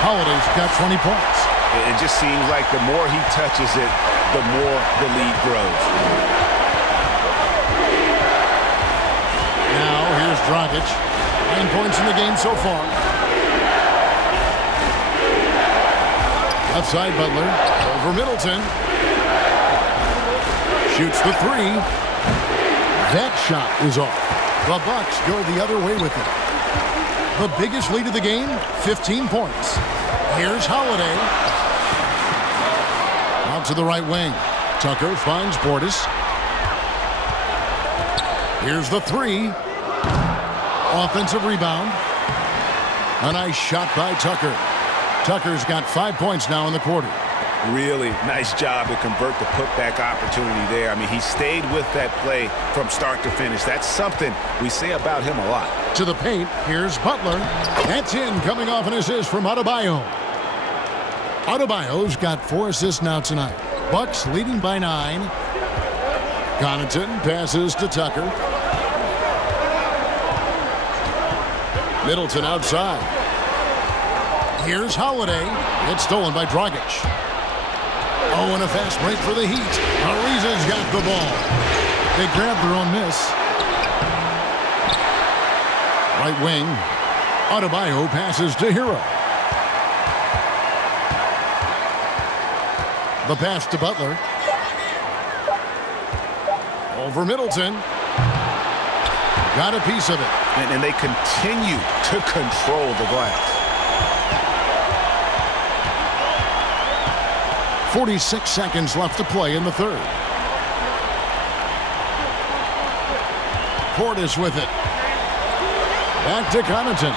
Holiday's got 20 points. It just seems like the more he touches it, the more the lead grows. Now here's Dragic. 9 points in the game so far. Left side Butler. Over Middleton. Shoots the 3. That shot is off. The Bucks go the other way with it. The biggest lead of the game, 15 points. Here's Holiday. Out to the right wing. Tucker finds Portis. Here's the 3. Offensive rebound. A nice shot by Tucker. Tucker's got 5 points now in the quarter. Really nice job to convert the putback opportunity there. I mean, he stayed with that play from start to finish. That's something we say about him a lot. To the paint, here's Butler. That's in, coming off an assist from Adebayo. Adebayo's got 4 assists now tonight. Bucks leading by 9. Connaughton passes to Tucker. Middleton outside. Here's Holiday. It's stolen by Dragic. Oh, and a fast break for the Heat. Ariza's got the ball. They grab their own miss. Right wing. Adebayo passes to Hero. The pass to Butler. Over Middleton. Got a piece of it. And they continue to control the glass. 46 seconds left to play in the third. Portis with it. Back to Connaughton.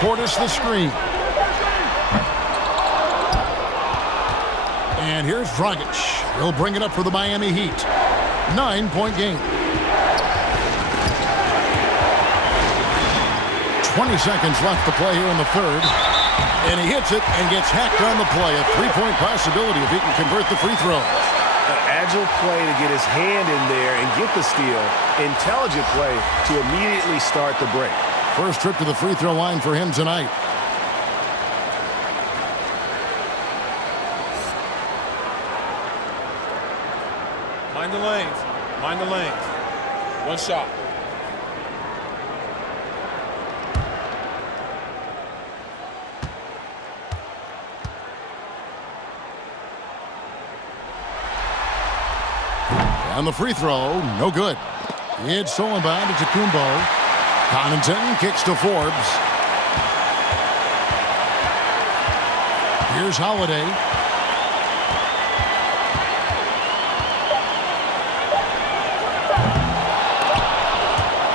Portis the screen. And here's Dragic. He'll bring it up for the Miami Heat. 9-point game. 20 seconds left to play here in the third. And he hits it and gets hacked on the play. A 3-point possibility if he can convert the free throw. An agile play to get his hand in there and get the steal. Intelligent play to immediately start the break. First trip to the free throw line for him tonight. Mind the lanes. Mind the lanes. One shot. On the free throw, no good. It's stolen by Antetokounmpo. Connaughton kicks to Forbes. Here's Holiday.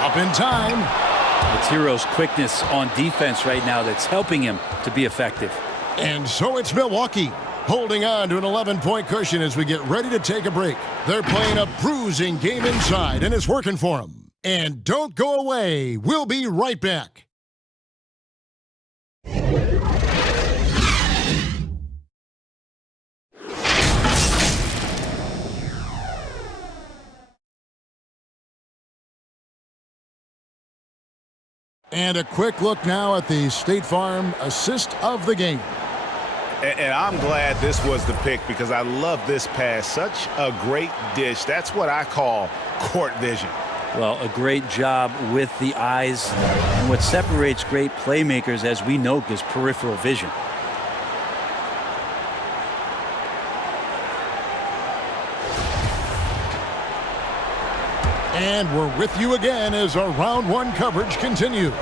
Up in time. It's Hero's quickness on defense right now that's helping him to be effective. And so it's Milwaukee holding on to an 11-point cushion as we get ready to take a break. They're playing a bruising game inside, and it's working for them. And don't go away. We'll be right back. And a quick look now at the State Farm assist of the game. And I'm glad this was the pick because I love this pass. Such a great dish. That's what I call court vision. Well, a great job with the eyes. And what separates great playmakers, as we know, is peripheral vision. And we're with you again as our round one coverage continues.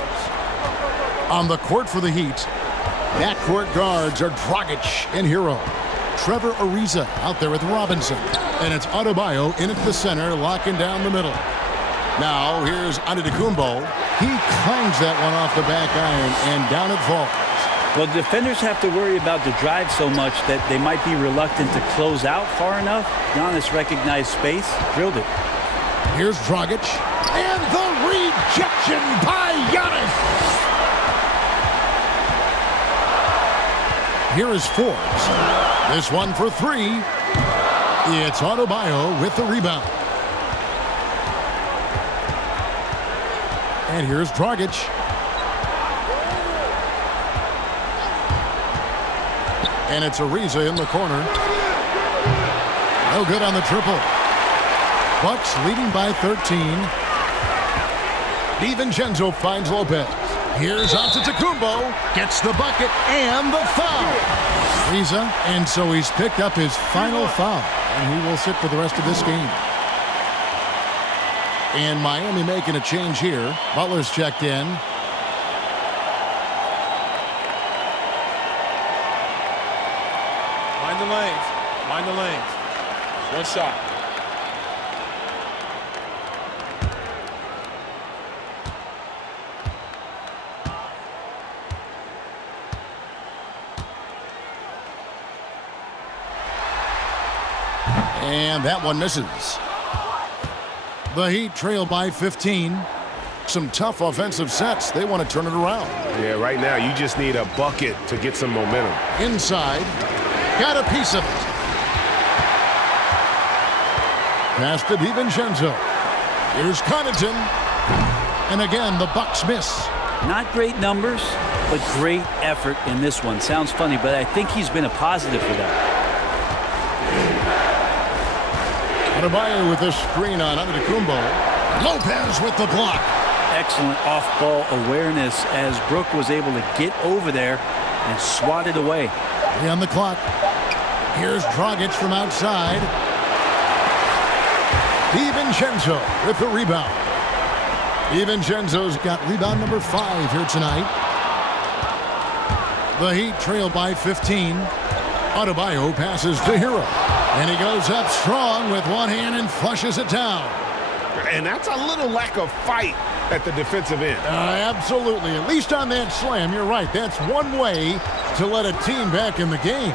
On the court for the Heat, backcourt guards are Dragic and Hero. Trevor Ariza out there with Robinson. And it's Adebayo in at the center, locking down the middle. Now, here's Antetokounmpo. He clangs that one off the back iron, and down it falls. Well, defenders have to worry about the drive so much that they might be reluctant to close out far enough. Giannis recognized space, drilled it. Here's Dragic. And the rejection by Giannis. Here is Forbes. This one for three. It's Adebayo with the rebound. And here's Dragic. And it's Ariza in the corner. No good on the triple. Bucks leading by 13. DiVincenzo finds Lopez. Here's Antetokounmpo. Gets the bucket and the foul. Ariza, and so he's picked up his final foul. And he will sit for the rest of this game. And Miami making a change here. Butler's checked in. Mind the lanes. Mind the lanes. One shot. And that one misses. The Heat trail by 15. Some tough offensive sets. They want to turn it around. Yeah, right now you just need a bucket to get some momentum. Inside. Got a piece of it. Pass to DiVincenzo. Here's Connaughton. And again, the Bucks miss. Not great numbers, but great effort in this one. Sounds funny, but I think he's been a positive for them. Adebayo with a screen on Antetokounmpo. Lopez with the block. Excellent off-ball awareness as Brook was able to get over there and swat it away. 3 on the clock. Here's Dragic from outside. DiVincenzo with the rebound. DiVincenzo's got rebound number 5 here tonight. The Heat trail by 15. Adebayo passes to Hero. And he goes up strong with one hand and flushes it down. And that's a little lack of fight at the defensive end. Absolutely. At least on that slam, you're right. That's one way to let a team back in the game.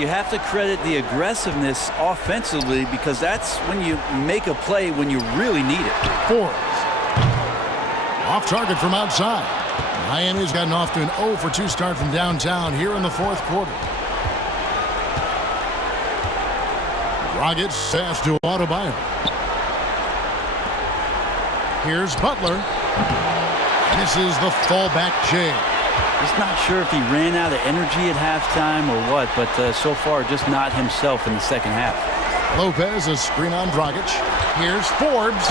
You have to credit the aggressiveness offensively because that's when you make a play when you really need it. Forbes. Off target from outside. Miami's gotten off to an 0 for 2 start from downtown here in the fourth quarter. Dragic pass to Adebayo. Here's Butler. This is the fallback jam. Just not sure if he ran out of energy at halftime or what, but so far just not himself in the second half. Lopez, a screen on Dragic. Here's Forbes.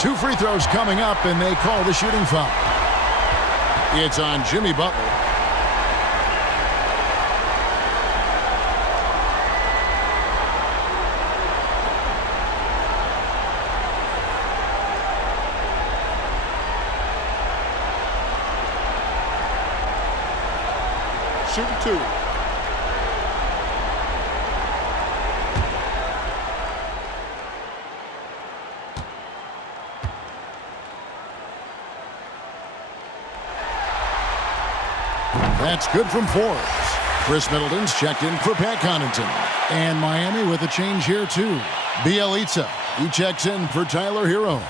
2 free throws coming up, and they call the shooting foul. It's on Jimmy Butler. Shooting 2. That's good from Forbes. Chris Middleton's checked in for Pat Connaughton. And Miami with a change here, too. Bielitsa, he checks in for Tyler Hero.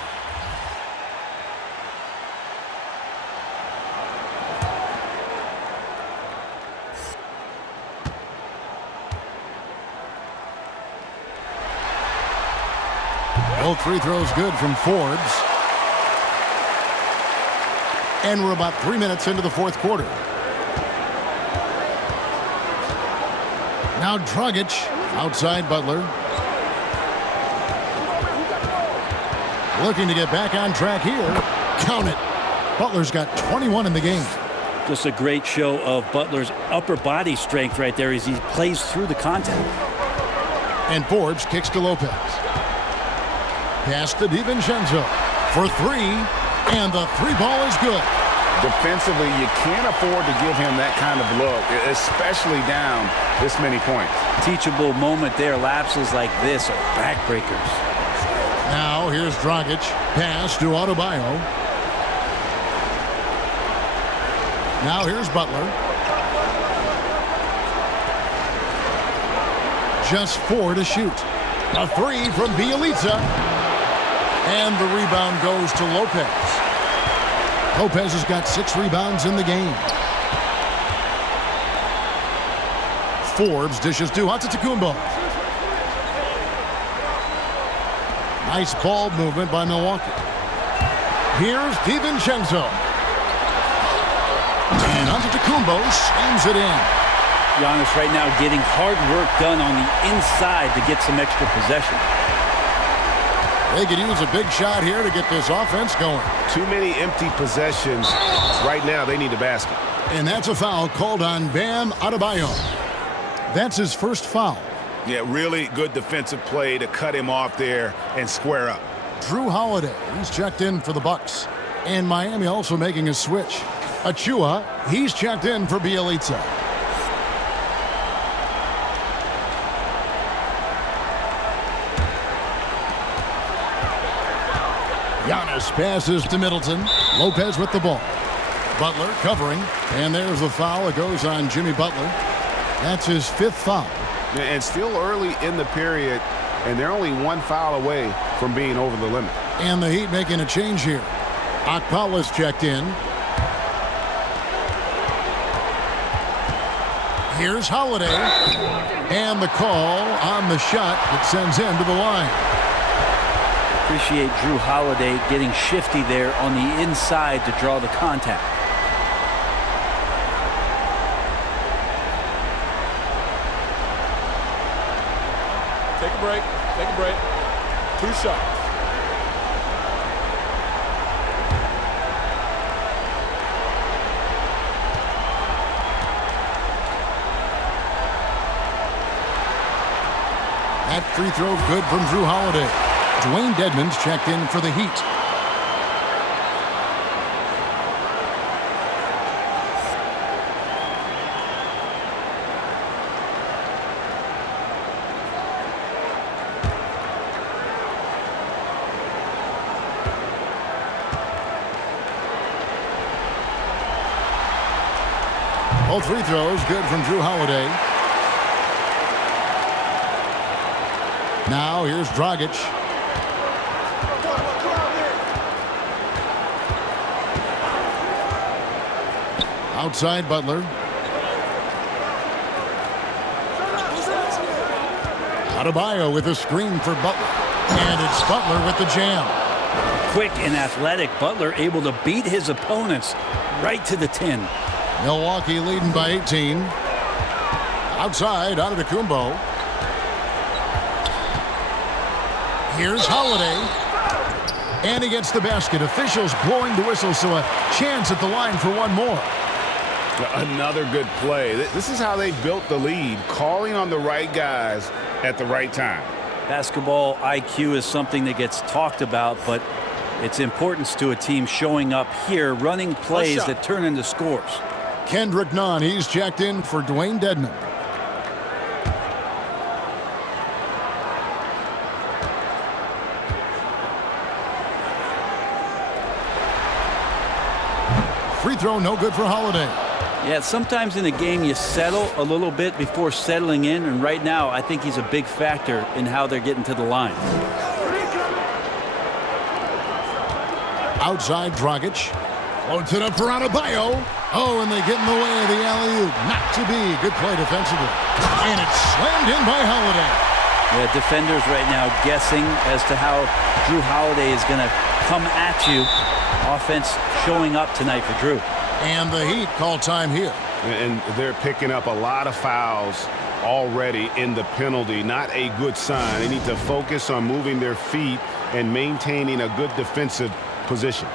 Both free throws good from Forbes. And we're about 3 minutes into the fourth quarter. Now Dragic outside Butler. Looking to get back on track here. Count it. Butler's got 21 in the game. Just a great show of Butler's upper body strength right there as he plays through the contact. And Forbes kicks to Lopez. Pass to DiVincenzo for three, and the three ball is good. Defensively, you can't afford to give him that kind of look, especially down this many points. Teachable moment there. Lapses like this are backbreakers. Now here's Dragic. Pass to Adebayo. Now here's Butler. Just 4 to shoot. A three from Bielitsa. And the rebound goes to Lopez. Lopez has got 6 rebounds in the game. Forbes dishes to Antetokounmpo. Nice ball movement by Milwaukee. Here's DiVincenzo. And Antetokounmpo slams it in. Giannis right now getting hard work done on the inside to get some extra possession. They could use a big shot here to get this offense going. Too many empty possessions. Right now, they need a basket. And that's a foul called on Bam Adebayo. That's his first foul. Yeah, really good defensive play to cut him off there and square up. Drew Holiday, he's checked in for the Bucks. And Miami also making a switch. Achua, he's checked in for Bielitsa. Giannis passes to Middleton. Lopez with the ball. Butler covering. And there's the foul. It goes on Jimmy Butler. That's his 5th foul. And still early in the period, and they're only 1 foul away from being over the limit. And the Heat making a change here. Akpala's checked in. Here's Holiday. And the call on the shot that sends him to the line. Appreciate Drew Holiday getting shifty there on the inside to draw the contact. Take a break. Take a break. 2 shots. That free throw good from Drew Holiday. Dwayne Dedmon's checked in for the Heat. All free throws good from Drew Holiday. Now here's Dragic. Outside Butler. Adebayo with a screen for Butler. And it's Butler with the jam. Quick and athletic, Butler able to beat his opponents right to the 10. Milwaukee leading by 18. Outside, Antetokounmpo. Here's Holiday. And he gets the basket. Officials blowing the whistle, so a chance at the line for one more. Another good play. This is how they built the lead, calling on the right guys at the right time. Basketball IQ is something that gets talked about, but its importance to a team showing up here, running plays that turn into scores. Kendrick Nunn, he's checked in for Dwayne Dedmon. Free throw no good for Holiday. Yeah, sometimes in a game you settle a little bit before settling in, and right now I think he's a big factor in how they're getting to the line. Outside Dragic. Floats it up for Adebayo. Oh, and they get in the way of the alley-oop. Not to be. Good play defensively. And it's slammed in by Holiday. Yeah, defenders right now guessing as to how Drew Holiday is going to come at you. Offense showing up tonight for Drew. And the Heat call time here. And they're picking up a lot of fouls already in the penalty. Not a good sign. They need to focus on moving their feet and maintaining a good defensive position.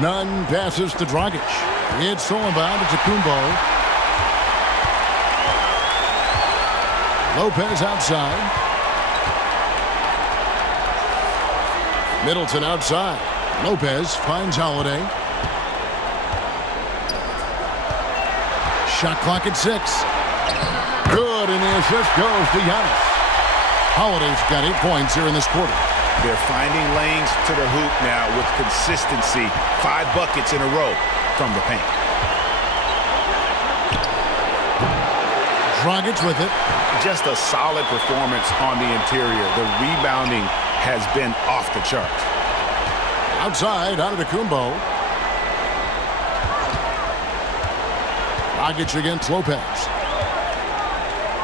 Nunn passes to Dragic. It's stolen by Antetokounmpo. Lopez outside. Middleton outside. Lopez finds Holiday. Shot clock at 6. Good, and the assist goes to Giannis. Holiday's got 8 points here in this quarter. They're finding lanes to the hoop now with consistency. 5 buckets in a row from the paint. Dragic with it. Just a solid performance on the interior. The rebounding has been off the charts. Outside, Antetokounmpo. Dragic against Lopez.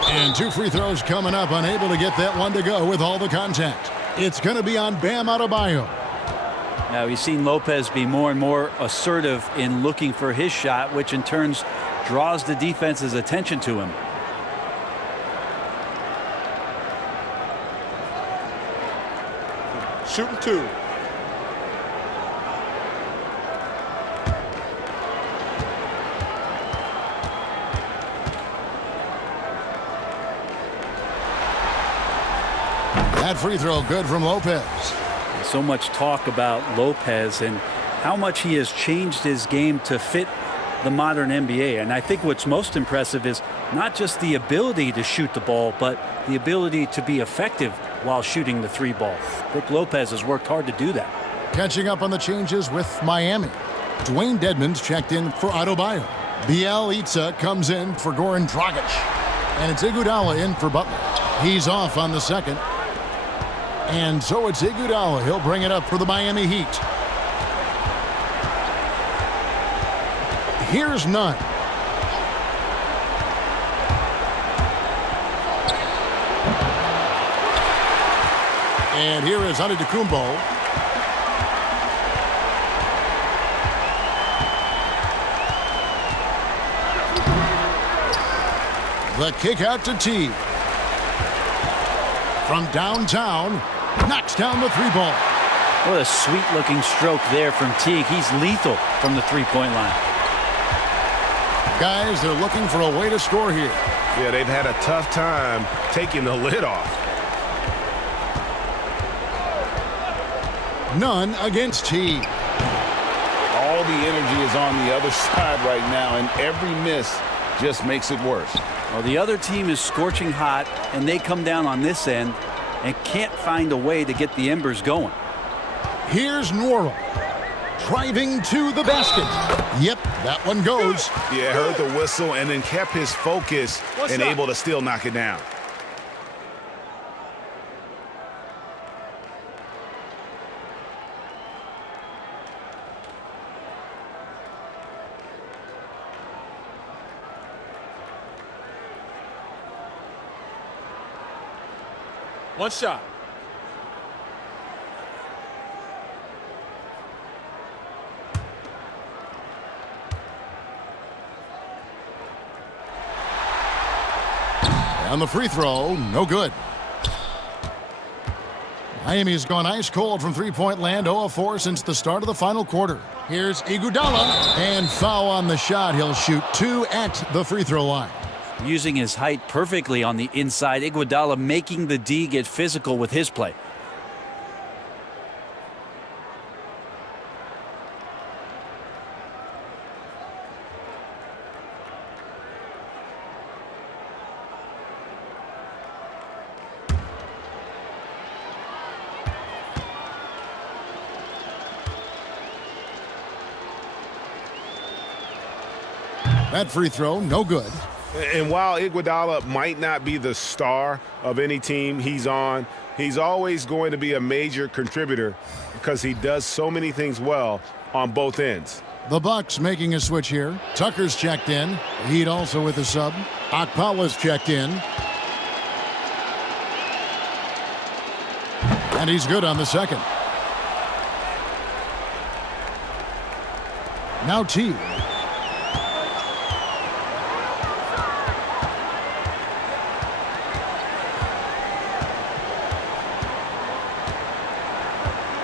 And 2 free throws coming up, unable to get that one to go with all the contact. It's going to be on Bam Adebayo. Now, we've seen Lopez be more and more assertive in looking for his shot, which in turn draws the defense's attention to him. Shooting 2. That free throw good from Lopez. So much talk about Lopez and how much he has changed his game to fit the modern NBA. And I think what's most impressive is not just the ability to shoot the ball, but the ability to be effective while shooting the 3 ball. Brook Lopez has worked hard to do that. Catching up on the changes with Miami. Dwayne Dedmon's checked in for Adebayo. Bielitsa comes in for Goran Dragic. And it's Iguodala in for Butler. He's off on the second. And so it's Iguodala. He'll bring it up for the Miami Heat. Here's Nunn. And here is Antetokounmpo. The kick out to T. From downtown, knocks down the 3 ball. What a sweet-looking stroke there from Teague. He's lethal from the 3-point line. Guys, they're looking for a way to score here. Yeah, they've had a tough time taking the lid off. Nunn against Teague. All the energy is on the other side right now, and every miss just makes it worse. Well, the other team is scorching hot, and they come down on this end and can't find a way to get the embers going. Here's Norrell. Driving to the basket. Yep, that one goes. Yeah, heard the whistle and then kept his focus and able to still knock it down. One shot. And the free throw, no good. Miami's gone ice cold from three-point land, 0 of 4 since the start of the final quarter. Here's Iguodala, and foul on the shot. He'll shoot 2 at the free throw line. Using his height perfectly on the inside, Iguodala making the D get physical with his play. That free throw, no good. And while Iguodala might not be the star of any team he's on, he's always going to be a major contributor because he does so many things well on both ends. The Bucks making a switch here. Tucker's checked in. Heat also with the sub. Okpala's checked in. And he's good on the second. Now T.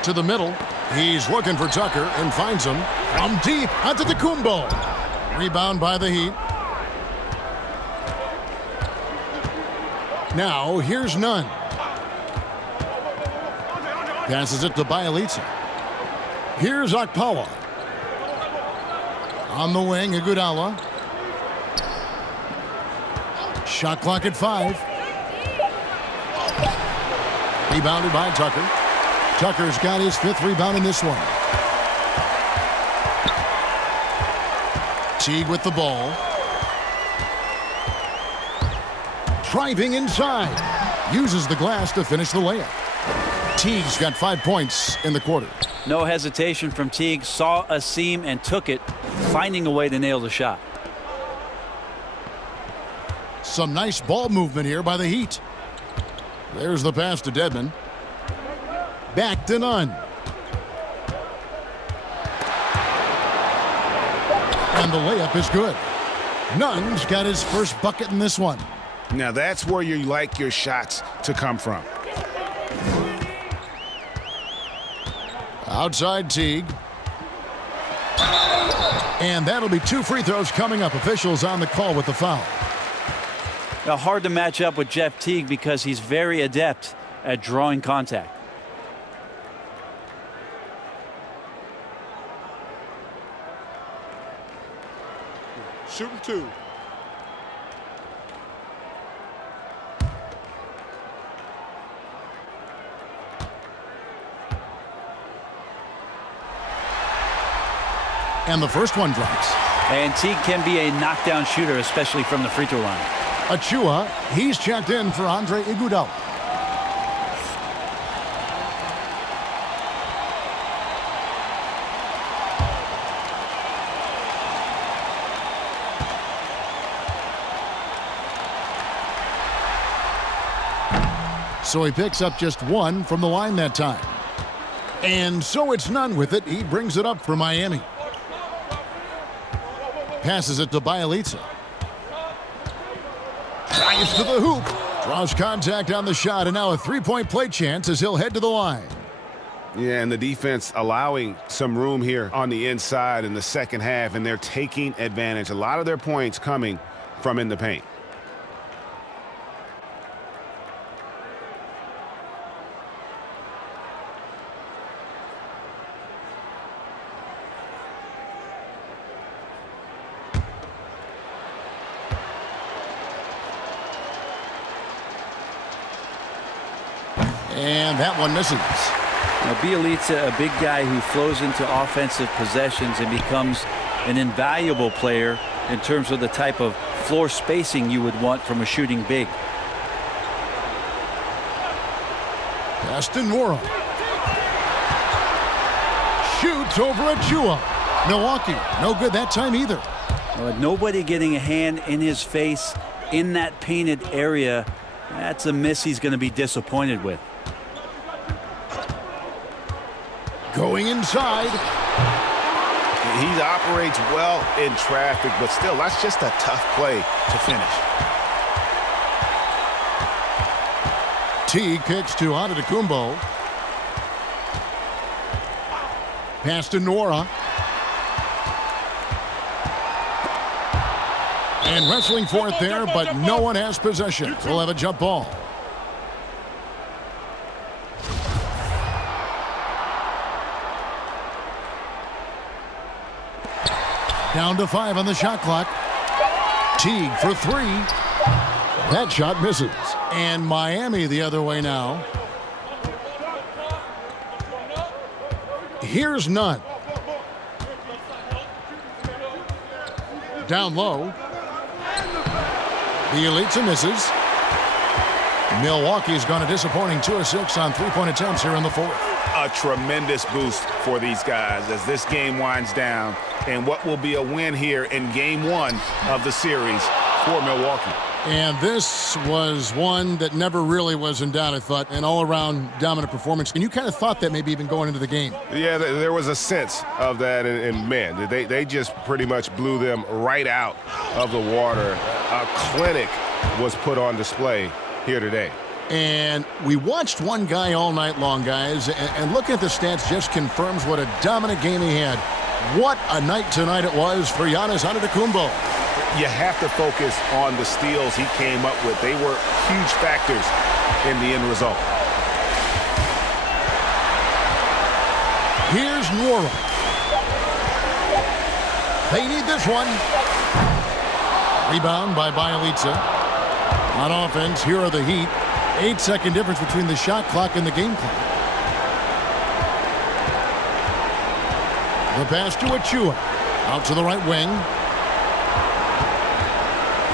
To the middle. He's looking for Tucker and finds him. From deep, Antetokounmpo. Rebound by the Heat. Now, here's Nunn. Passes it to Bielitsa. Here's Okpala. On the wing, Iguodala. Shot clock at 5. Rebounded by Tucker. Tucker's got his 5th rebound in this one. Teague with the ball. Driving inside. Uses the glass to finish the layup. Teague's got 5 points in the quarter. No hesitation from Teague. Saw a seam and took it, finding a way to nail the shot. Some nice ball movement here by the Heat. There's the pass to Dedmon. Back to Nunn. And the layup is good. Nunn's got his first bucket in this one. Now that's where you like your shots to come from. Outside Teague. And that'll be 2 free throws coming up. Officials on the call with the foul. Now, hard to match up with Jeff Teague because he's very adept at drawing contact. Shooting 2. And the first one drops. And Teague can be a knockdown shooter, especially from the free throw line. Achua, he's checked in for Andre Iguodala. So he picks up just 1 from the line that time. And so it's Nunn with it. He brings it up for Miami. Passes it to Bielitsa. Drives to the hoop. Draws contact on the shot, and now a 3-point play chance as he'll head to the line. Yeah, and the defense allowing some room here on the inside in the second half, and they're taking advantage. A lot of their points coming from in the paint. And that one misses. Now, Bielitsa, a big guy who flows into offensive possessions and becomes an invaluable player in terms of the type of floor spacing you would want from a shooting big. Pass to Nora. Shoots over Achua. Milwaukee, no good that time either. Nobody getting a hand in his face in that painted area. That's a miss he's going to be disappointed with. Going inside. He operates well in traffic, but still, that's just a tough play to finish. T kicks to Antetokounmpo. Pass to Nora. And wrestling for it there, but no one has possession. We'll have a jump ball. Down to 5 on the shot clock. Teague for 3. That shot misses. And Miami the other way now. Here's Nunn. Down low. The Elitza misses. Milwaukee's gone a disappointing 2 of 6 on 3-point attempts here in the fourth. A tremendous boost for these guys as this game winds down, and what will be a win here in game 1 of the series for Milwaukee. And this was one that never really was in doubt, I thought, an all-around dominant performance. And you kind of thought that maybe even going into the game. Yeah, there was a sense of that, and man, they just pretty much blew them right out of the water. A clinic was put on display here today. And we watched one guy all night long, guys, and looking at the stats just confirms what a dominant game he had. What a night tonight it was for Giannis Antetokounmpo. You have to focus on the steals he came up with. They were huge factors in the end result. Here's Nora. They need this one. Rebound by Bielitsa. On offense, here are the Heat. 8-second difference between the shot clock and the game clock. The pass to Achua. Out to the right wing.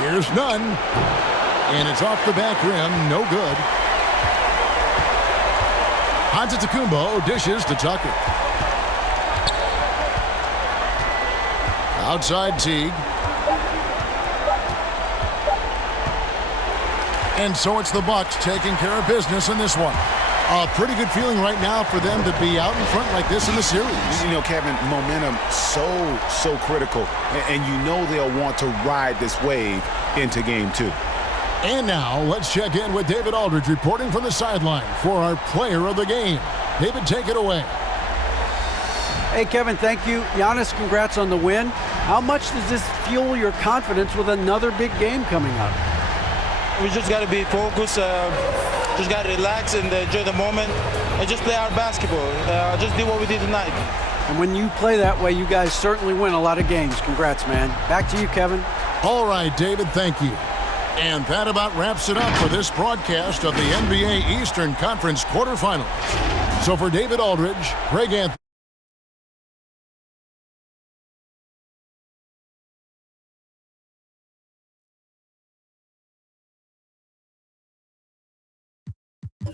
Here's Nunn. And it's off the back rim. No good. Antetokounmpo dishes to Tucker. Outside Teague. And so it's the Bucks taking care of business in this one. A pretty good feeling right now for them to be out in front like this in the series. You know, Kevin, momentum so critical. And you know they'll want to ride this wave into game 2. And now let's check in with David Aldridge reporting from the sideline for our player of the game. David, take it away. Hey, Kevin, thank you. Giannis, congrats on the win. How much does this fuel your confidence with another big game coming up? We just got to be focused, just got to relax and enjoy the moment and just play our basketball. Just do what we did tonight. And when you play that way, you guys certainly win a lot of games. Congrats, man. Back to you, Kevin. All right, David, thank you. And that about wraps it up for this broadcast of the NBA Eastern Conference quarterfinals. So for David Aldridge, Greg Anthony. You